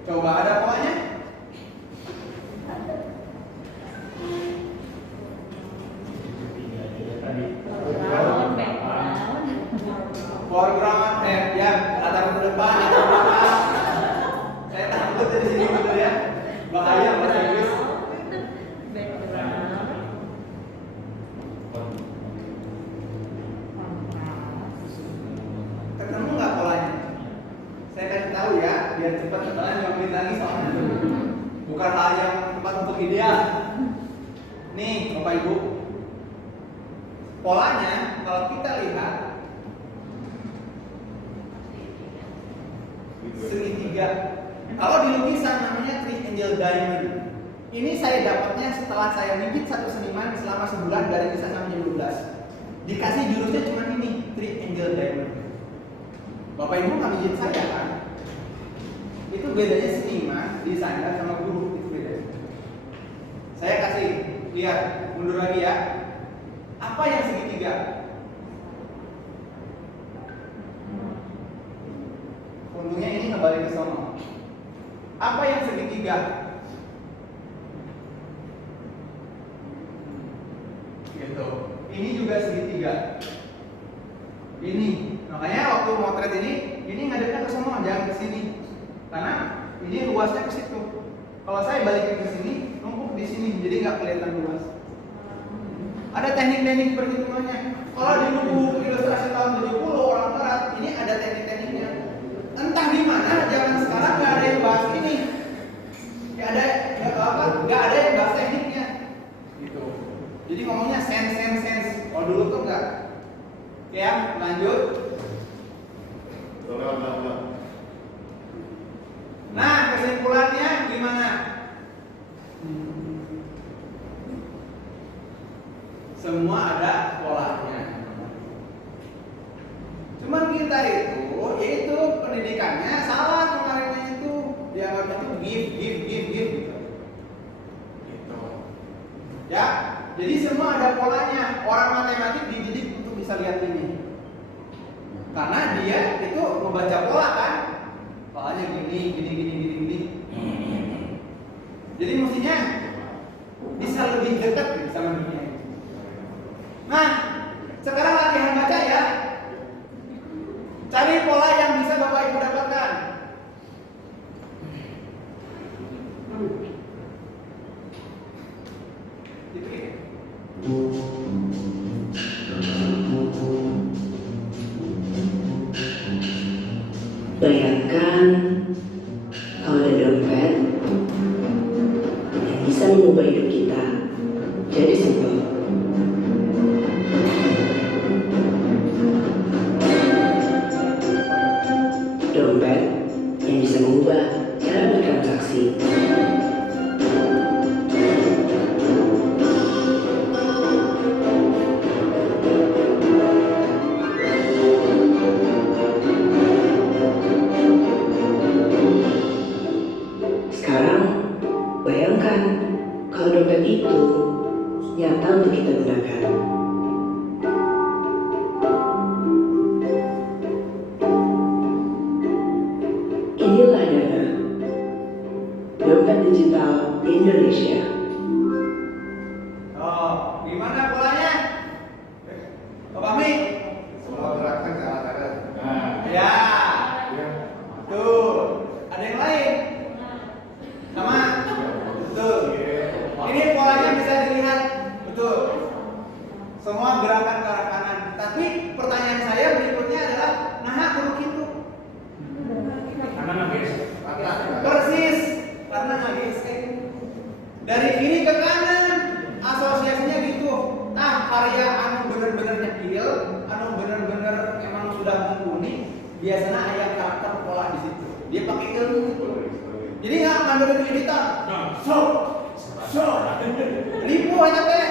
Coba ada polanya? Foreground, ya, latar depan, latar belakang. Saya takut dari sini betul ya. Bahaya bahasa Inggris. Ketemu nggak polanya? Saya kasih tahu ya, di biar cepat, soalnya 5 menit lagi soalnya. Bukan hal yang tepat untuk ideal. Nih, Bapak Ibu, polanya kalau kita lihat segitiga. Kalau di lukisan namanya triangle diamond. Ini saya dapatnya setelah saya mijit satu seniman selama sebulan dari kisah namanya 12. Dikasih jurusnya cuma ini, triangle diamond. Bapak Ibu nggak mijit saya kan? Itu bedanya seniman, desainer sama guru, itu bedanya. Saya kasih lihat, mundur lagi ya. Apa yang segitiga? Untungnya ini kembali ke sono. Apa yang segitiga? Gitu. Ini juga segitiga. Ini. Makanya waktu motret ini ngadepnya ke sono, jangan ke sini. Karena ini luasnya ke situ. Kalau saya balikin ke sini, numpuk di sini, jadi nggak kelihatan luas. Ada teknik-teknik perhitungannya. Kalau di buku ilustrasi tahun 70 orang barat, ini ada teknik-tekniknya. Entah di mana, zaman sekarang nggak ada yang bahas ini. Nggak ada yang bahas tekniknya. Gitu. Jadi ngomongnya sense. Kalau dulu tuh nggak. Oke ya, lanjut. Nah, kesimpulannya gimana? Semua ada polanya. Cuman kita itu pendidikannya salah kemarinnya itu. Dianggapnya itu give gitu. Ya, jadi semua ada polanya. Orang matematik dididik untuk bisa lihat ini. Karena dia itu membaca pola kan. Polanya gini. Jadi mestinya bisa lebih dekat sama dunia. Nah, sekarang latihan baca ya. Cari pola yang bisa Bapak Ibu dapatkan. Bayangkan kalau ada dompet yang bisa mengubah hidup kita jadi simpel. Dompet yang bisa mengubah cara bertransaksi. Bayangkan kalau dompet itu nyata untuk kita gunakan. Inilah Dana, dompet digital Indonesia. Oh, gimana polanya? Bapak Mi? Semua gerakan ke arah kanan. Ya. Tuh, ada yang lain? Sama? Betul. Ini polanya bisa dilihat. Betul. Semua gerakan ke arah kanan. Tapi pertanyaan saya berikutnya adalah, nah huruf itu. Karena nggak Persis. Karena nggak gesek. Dari kiri ke kanan. Asosiasinya gitu. Nah, karya anu bener-bener nyekil, anu bener-bener emang sudah mumpuni, biasanya ada karakter pola di situ. Dia pakai ilmu. Jadi nggak ngandelin editor. So, lipu aja teh.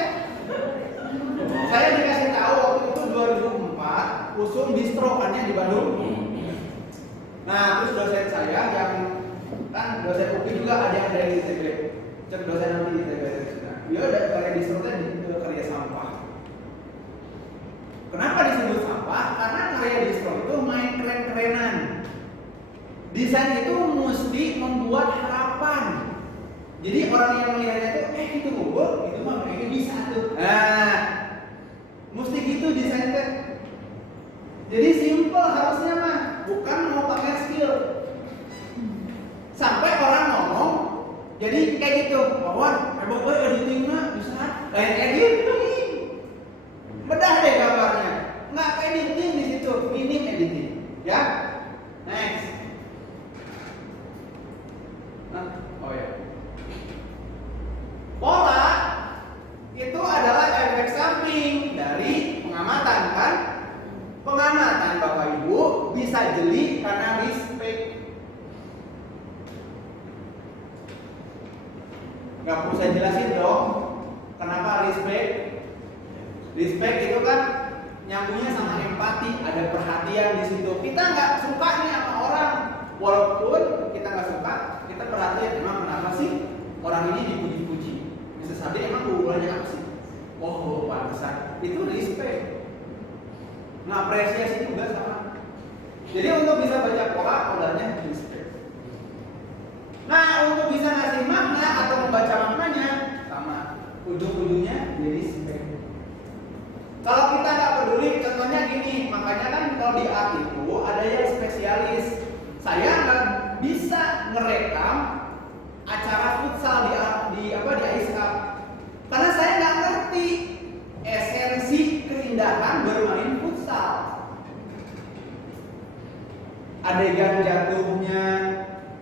Saya dikasih tahu waktu itu 2004, usum distrokannya di Bandung. Nah, terus dosen saya yang kan dosen UPI juga ada yang dari ITB. Cek dosen nanti ITB. Dia udah karya distronya di karya sampah. Kenapa disebut sampah? Karena karya distro itu main keren-kerenan. Desain itu mesti membuat harapan. Jadi orang yang melihatnya itu, itu bubur, itu mah kayaknya bisa tuh. Nah, mesti gitu desainnya. Jadi simple harusnya mah, bukan mau pamer skill. Sampai orang ngomong, jadi kayak gitu, Wawan, hebat banget editingnya bisa, kayak gitu nih. Bedah deh gambarnya, nggak editing di situ, minim editing, ya. Next. bisa jeli karena respect. Gak perlu saya jelasin dong kenapa respect. Respect itu kan nyambungnya sama empati, ada perhatian di situ. Kita nggak suka nih sama orang, walaupun kita nggak suka, kita perhatian emang kenapa sih orang ini dipuji-puji. Bisa saja emang hubungannya apa sih? Oh, pantesan. Itu respect. Ngapresiasi juga sama. Jadi untuk bisa baca pola, polanya respect. Nah, untuk bisa ngasih makna atau membaca maknanya sama. Ujung-ujungnya jadi respect. Kalau kita nggak peduli, contohnya gini, makanya kan kalau di art itu ada yang spesialis. Saya nggak bisa ngerekam acara futsal di ISAP karena saya nggak ngerti esensi keindahan bermain futsal. Adegan jatuhnya,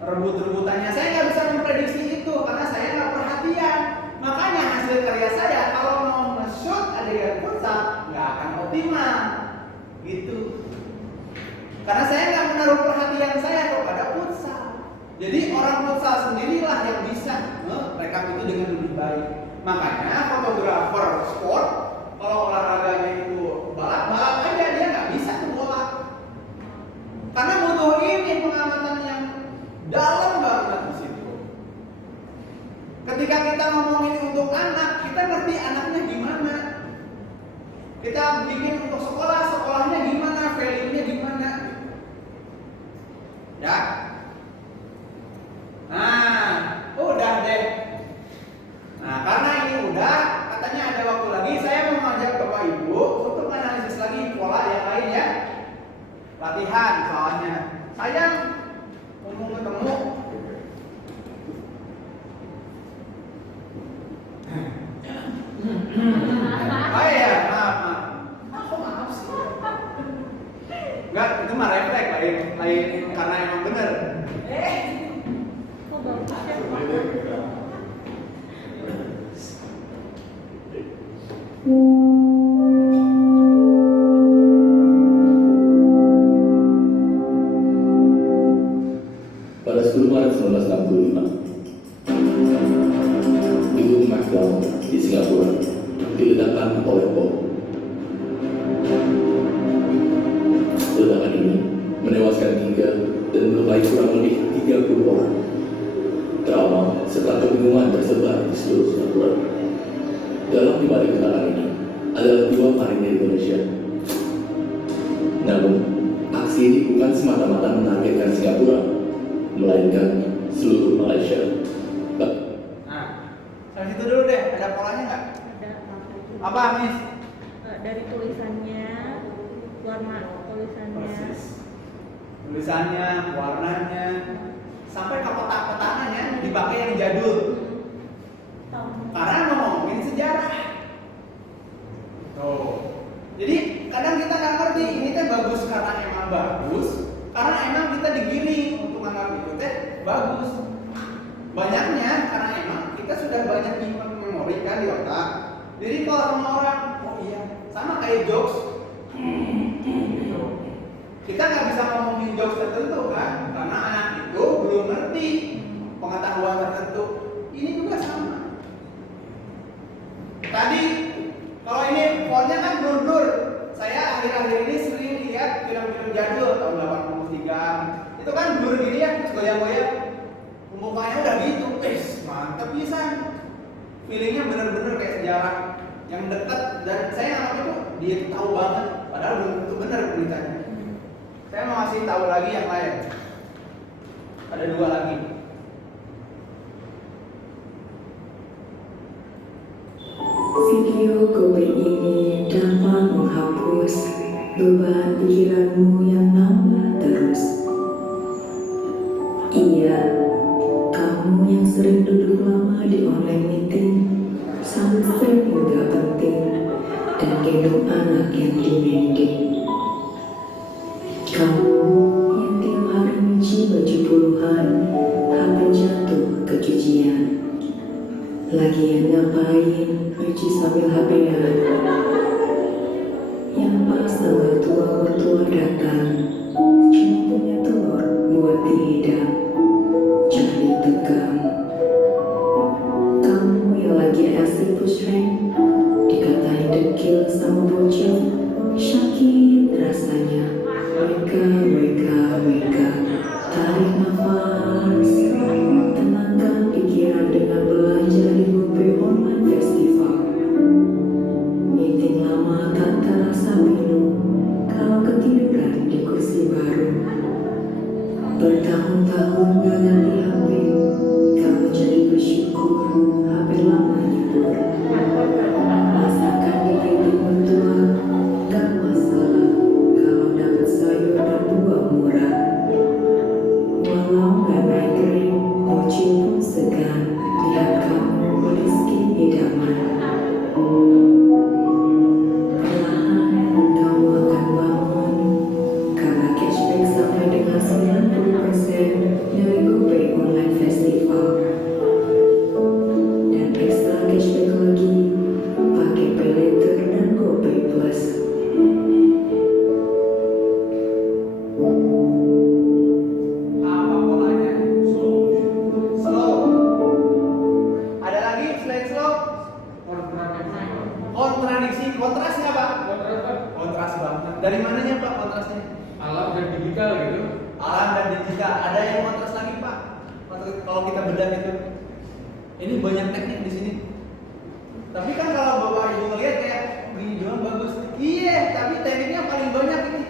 rebut-rebutannya, saya nggak bisa memprediksi itu karena saya nggak perhatian. Makanya hasil karya saya kalau mau nge-shoot adegan futsal nggak akan optimal, gitu. Karena saya nggak menaruh perhatian saya kepada futsal. Jadi orang futsal sendirilah yang bisa merekam itu dengan lebih baik. Makanya fotografer sport kalau olahraganya itu balap aja dia nggak bisa tuh bola. Karena butuh ini pengamatan yang dalam banget di situ. Ketika kita ngomongin untuk anak, kita ngerti anaknya gimana. Kita bikin untuk sekolahnya gimana, value-nya gimana. Ya. Nah, udah deh. Nah, karena ini udah, katanya ada waktu lagi, saya mau mengajak Bapak Ibu untuk analisis lagi pola yang lain ya. Latihan soalnya. Saya mau ketemu. Oh iya, maaf sih. Enggak, itu mah refleks lain karena emang bener. Kok bagus ya? Pada 10 Maret 1965, di Gunung McDowell di Singapura diledakkan oleh bom. Ledakan ini menewaskan 3 dan melukai kurang lebih 30 orang. Trauma serta kebingungan tersebar di seluruh Singapura. Dalam dibalik ledakan ini adalah 2 marinir Indonesia. Namun, aksi ini bukan semata-mata menargetkan Singapura, melainkan seluruh Malaysia. Nah, sampai situ dulu deh. Ada polanya nggak? Ada Apa, Miss? dari tulisannya, warna tulisannya. Persis. Tulisannya, warnanya, sampai ke kotak-kotakannya dipakai yang jadul. Karena ngomongin sejarah. Tuh. Jadi kadang kita nggak ngerti ini teh bagus karena emang bagus, karena emang kita digiring untuk menganggap itu teh bagus. Banyaknya karena emang kita sudah banyak nyimpen memori kan di otak. Jadi kalau sama orang, oh iya, sama kayak jokes. Gitu. Kita nggak bisa ngomongin jokes tertentu kan, karena anak itu belum ngerti pengetahuan tertentu. Ini juga sama. Tadi kalau ini fontnya kan blur-blur. Saya akhir-akhir ini sering lihat film-film jadul tahun 83. Itu kan blur gini ya, goyang-goyang. Mukanya udah gitu, mantep pisan. Feelingnya bener-bener kayak sejarah yang dekat dan saya nganggap itu dia tahu banget. Padahal belum tentu benar beritanya. Saya mau kasih tahu lagi yang lain. Ada 2 lagi. Video kopi ini dapat menghapus beban pikiranmu yang nambah terus. Iya, kamu yang sering duduk lama di online meeting, sampai nggak penting, dan gendong anak yang demanding. Kamu yang tiap hari nyuci baju puluhan, HP jatuh ke cucian. Lagian ngapain nyuci sambil HP-an? Yang pas tanggal tua mertua datang, Dari mananya Pak kontrasnya? Alam dan digital gitu. Alam dan digital. Ada yang kontras lagi Pak? Kalau kita bedah itu, ini banyak teknik di sini. Tapi kan kalau Bapak Ibu ngelihat kayak begini doang bagus. Iya, tapi tekniknya paling banyak ini.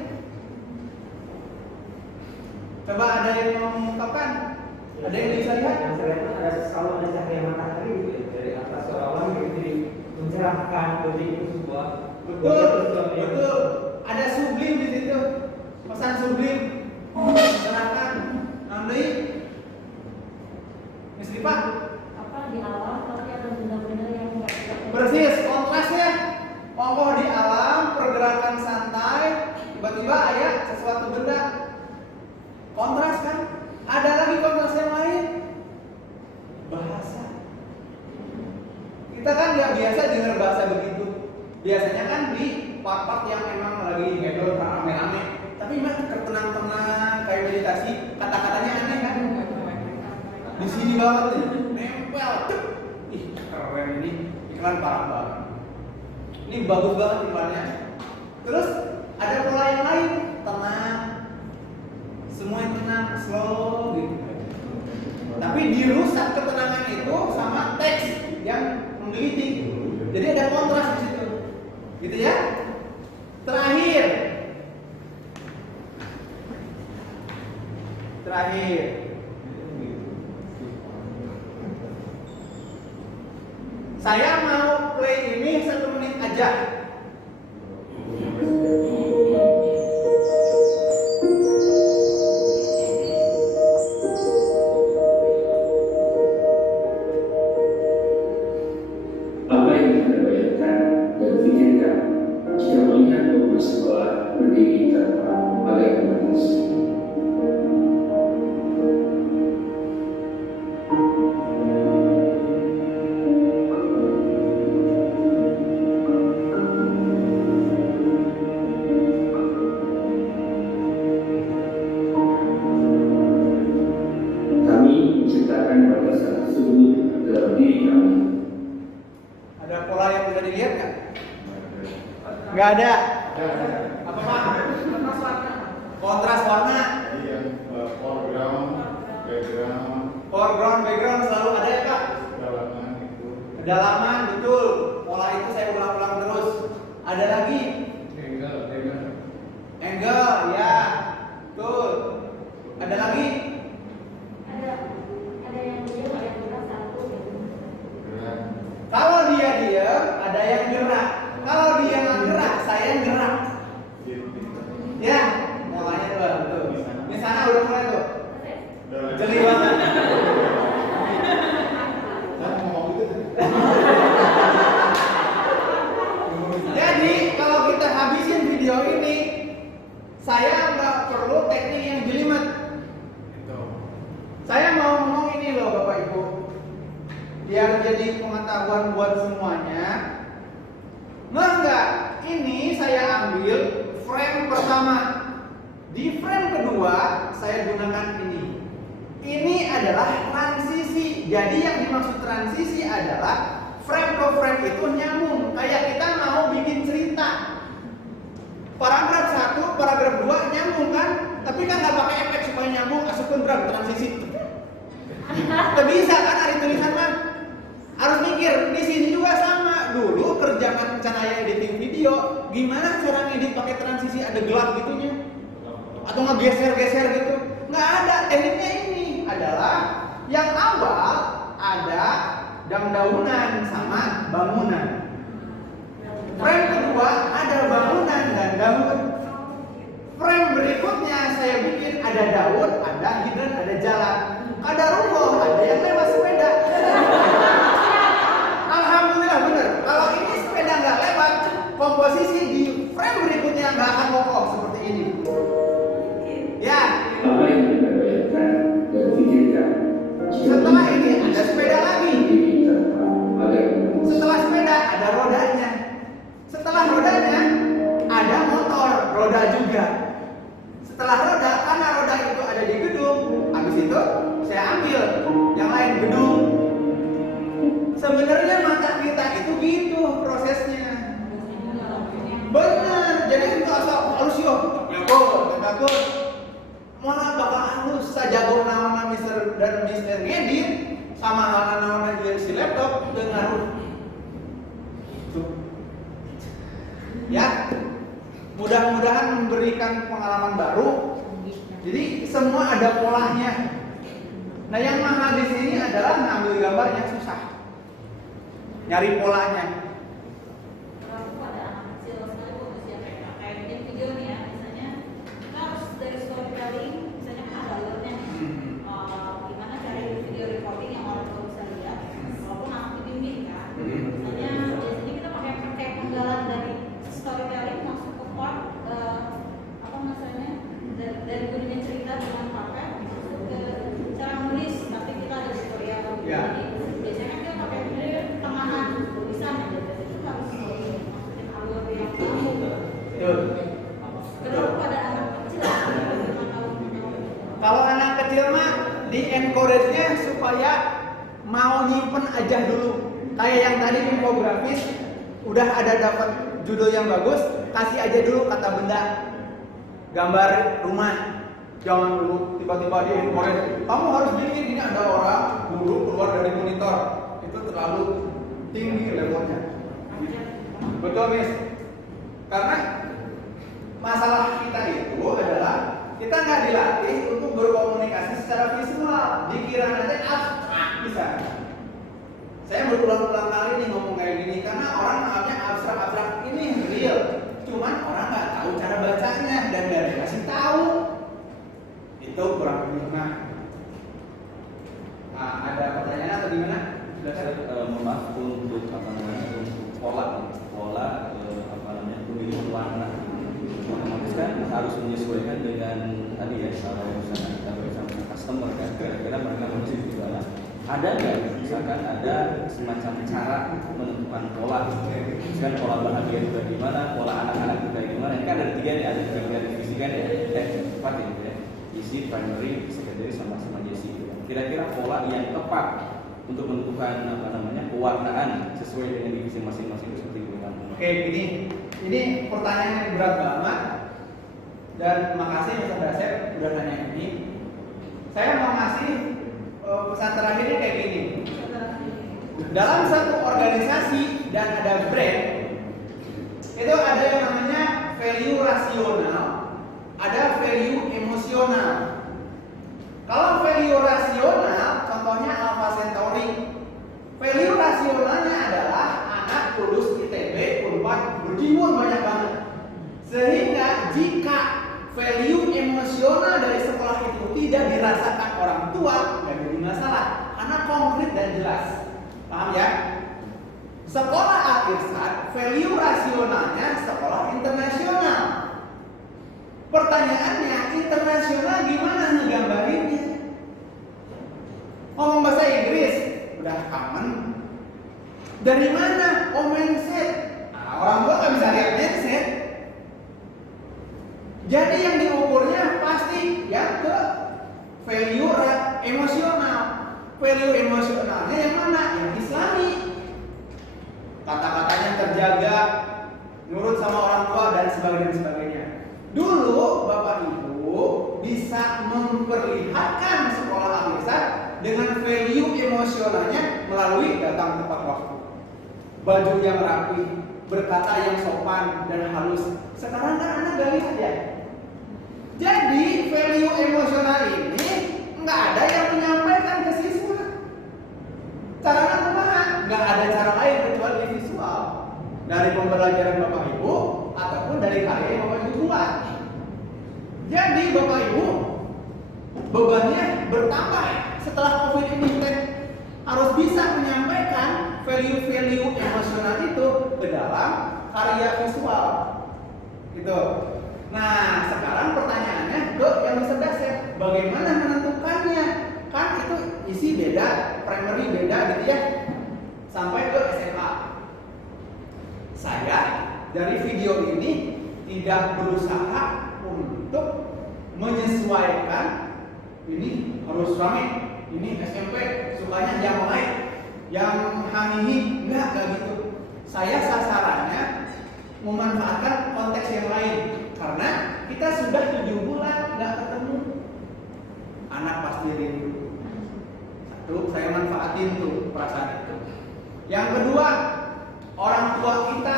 Coba ada yang mau mengungkapkan? Ada yang bisa lihat? Yang saya lihat ada selalu ada cahaya matahari gitu ya, dari atas ke bawah gitu, jadi mencerahkan, jadi itu sebuah Betul. Ada sublim di situ. Pesan sublim. Mencerahkan. Nanti Miss Rifa, Apa di alam tapi ada benda-benda yang nggak persis kontrasnya. Pokok di alam, pergerakan santai, tiba-tiba ada sesuatu benda. Kontras kan? Ada lagi kontras yang lain. Bahasa. Kita kan nggak biasa dengar bahasa begitu. Biasanya kan di part-part yang memang lagi ngobrol rame-rame. Tapi mah tertenang-tenang kayak meditasi, kata-katanya aneh kan? Di sini banget nih, nempel. Ih, keren ini. Iklan parah banget. Ini bagus banget iklannya. Terus ada pola yang lain, tenang. Semua yang tenang, slow gitu. Tapi dirusak ketenangan itu sama teks yang menggelitik. Jadi ada kontras di situ. Gitu ya. Terakhir. Saya mau play ini 1 menit aja. Apa yang Anda bayangkan dan pikirkan jika melihat rumah sekolah berdiri tanpa pagar pembatas? Kami menciptakan batasan tersebut dalam diri kami. Ada pola yang bisa dilihat nggak? Nggak ada. Apa Pak? Kontras warna. Jadi yang foreground, background, Foreground, background selalu ada ya Kak? kedalaman itu. Kedalaman, betul. Pola itu saya ulang-ulang terus. Ada lagi? Angle, ya. Betul. Ada lagi? ada yang diam, ada yang gerak satu gitu. Gerak. Kalau dia diam, ada yang gerak. Kalau dia nggak gerak, saya yang gerak. Ya, polanya tuh. Di sana udah mulai tuh. Jeli banget. Saya ngomong gitu. Jadi kalau kita habisin video ini, saya nggak perlu teknik yang jelimet. Saya mau ngomong ini loh Bapak Ibu, biar jadi pengetahuan buat semuanya. Nah enggak, ini saya ambil frame pertama. Di frame kedua saya gunakan ini. Ini adalah transisi. Jadi yang dimaksud transisi adalah frame ke frame itu nyambung. Kayak kita mau bikin cerita. Paragraf 1, paragraf 2 nyambung kan? Tapi kan nggak pakai efek supaya nyambung, asupun berapa transisi. Nggak bisa kan ada tulisan mah. Harus mikir, di sini juga sama. Dulu kerjakan saya editing video, gimana cara ngedit pakai transisi ada gelap gitunya? Atau ngegeser-geser gitu? Nggak ada. Tekniknya ini adalah yang awal ada daun-daunan sama bangunan. Frame kedua ada bangunan dan daun. Frame berikutnya saya bikin ada daun, ada hidran, ada jalan. Ada rumah, ada yang lewat sepeda. Alhamdulillah bener. Kalau ini sepeda nggak lewat, komposisi di frame berikutnya nggak akan kokoh seperti ini. Ya. Apa yang Anda bayangkan dan pikirkan jika Setelah ini ada sepeda lagi. berdiri tanpa pagar pembatas? Setelah sepeda ada rodanya. Setelah rodanya ada motor, roda juga. Setelah roda, karena roda itu ada di gedung, habis itu saya ambil yang lain gedung. Sebenarnya mata kita itu gitu prosesnya. Benar. jadi itu asal halus yo. Takut. Mana bakal halus sajago naon Mr. dan Mr. ngedit sama hal-hal yang si laptop dengan ya, mudah-mudahan memberikan pengalaman baru. Jadi semua ada polanya. Nah yang mahal di sini adalah ngambil gambar yang susah, nyari polanya. Kalau pada anak kecil sekali fokus ya kayak bikin video nih ya, misalnya kita harus dari storytelling, misalnya kan ada alurnya, gimana cari video recording yang orang tua bisa lihat, walaupun anak bimbing kan. Misalnya biasanya kita pakai penggalan dari storytelling masuk ke part apa maksudnya dari bunyinya cerita dengan pakai masuk ke cara menulis, tapi kita ada tutorial. Ya. Jadi biasanya kan kita pakai video tengahan tulisan aja, jadi itu harus masukin alur yang tahu. Betul. Kalau pada anak kecil, Kalau anak kecil mah di encourage-nya supaya mau nyimpen aja dulu. Kayak yang tadi infografis, udah ada dapat judul yang bagus, kasih aja dulu kata benda, gambar rumah. Jangan dulu tiba-tiba di encourage, kamu harus bikin ini ada orang guru keluar dari monitor. Itu terlalu tinggi levelnya. Betul, Miss. Karena masalah kita itu adalah kita nggak dilatih untuk berkomunikasi secara visual. Dikira aja abstrak bisa. Saya berulang-ulang kali nih ngomong kayak gini karena orang anggapnya abstrak ini real. Cuman orang nggak tahu cara bacanya dan nggak dikasih tahu. Itu kurang lebih. Nah, ada pertanyaan atau gimana? Maaf untuk untuk pola pemilihan warna. Otomatis kan harus menyesuaikan dengan tadi ya, kalau misalnya kita bersama customer kan, kira-kira mereka masih di mana. Ada nggak misalkan ada semacam cara menentukan pola, misalkan pola bahagia itu bagaimana, pola anak-anak itu bagaimana. Ini kan ada tiga nih, ada tiga divisi kan ya, empat gitu ya, isi, primary, secondary sama JC. Kira-kira pola yang tepat untuk menentukan pewarnaan sesuai dengan divisi masing-masing seperti itu kan. Oke, ini pertanyaan yang berat banget dan makasih Mas Dasep udah nanya ini. Saya mau ngasih pesan terakhir ini kayak gini. Dalam satu organisasi dan ada brand, itu ada yang namanya value rasional, ada value emosional. Kalau value rasional, contohnya Alpha Centauri. Value rasionalnya adalah anak lulus ITB, Unpad, berjimun banyak banget. Sehingga jika value emosional dari sekolah itu tidak dirasakan orang tua, nggak jadi masalah, karena konkret dan jelas. Paham ya? Sekolah Al-Irsyad, value rasionalnya sekolah internasional. Pertanyaannya, internasional gimana ngegambarinnya? Ngomong bahasa Inggris, udah common. Dari mana? Oh, mindset. Nah, orang tua nggak bisa lihat mindset. Jadi yang diukurnya pasti ya ke value emosional. Value emosionalnya yang mana? Yang Islami. Kata-katanya terjaga, nurut sama orang tua dan sebagainya. Dulu Bapak Ibu bisa memperlihatkan sekolah Al-Irsyad dengan value emosionalnya melalui datang tepat waktu, baju yang rapi, berkata yang sopan dan halus. Sekarang kan anak gak lihat ya. Jadi value emosional ini nggak ada yang menyampaikan ke siswa. Caranya kumaha? Nggak ada cara lain kecuali visual dari pembelajaran Bapak Ibu ataupun dari karya yang Bapak Ibu buat. Jadi Bapak Ibu bebannya bertambah setelah COVID ini, harus bisa menyampaikan value-value emosional itu ke dalam karya visual. Gitu. Nah, sekarang pertanyaannya ke yang cerdas, bagaimana menentukannya? Kan itu isi beda, primary beda gitu ya, sampai ke SMA. Saya dari video ini tidak berusaha untuk menyesuaikan ini harus rame, ini SMP sukanya yang lain, yang hangihi, enggak gitu. Saya sasarannya memanfaatkan konteks yang lain. kita sudah 7 bulan nggak ketemu, anak pasti rindu. Satu, saya manfaatin tuh perasaan itu. Yang kedua, orang tua kita,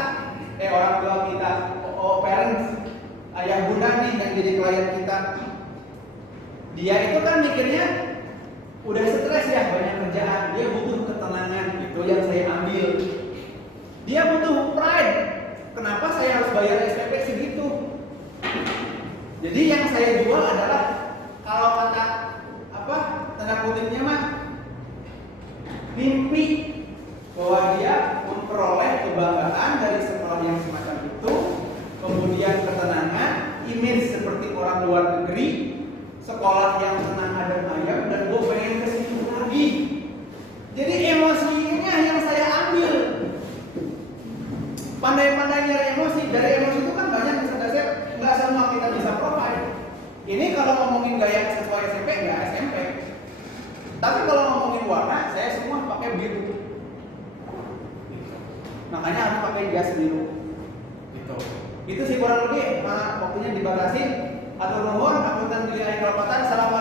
parents, ayah bunda nih yang jadi klien kita, dia itu kan mikirnya udah stres ya, banyak kerjaan, dia butuh ketenangan, itu yang saya ambil. Dia butuh pride, kenapa saya harus bayar SPP segitu? Jadi yang saya jual adalah, kalau kata tanda kutipnya mah, mimpi bahwa dia memperoleh kebanggaan dari sekolah yang semacam itu, kemudian ketenangan, image seperti orang luar negeri, sekolah yang tenang adem ayem, dan gue pengen kesini lagi. Jadi emosinya yang saya ambil. Pandai-pandai nyari emosi, dari emosi itu kan banyak bisa dasar, nggak semua kita bisa provide. Ini kalau ngomongin gaya sesuai SMP, nggak SMP. Tapi kalau ngomongin warna, saya semua pakai biru. Makanya harus pakai jas biru. Gitu. Itu sih kurang lebih, waktunya dibatasin. Atur nuhun, apunten pilih kelopatan, salam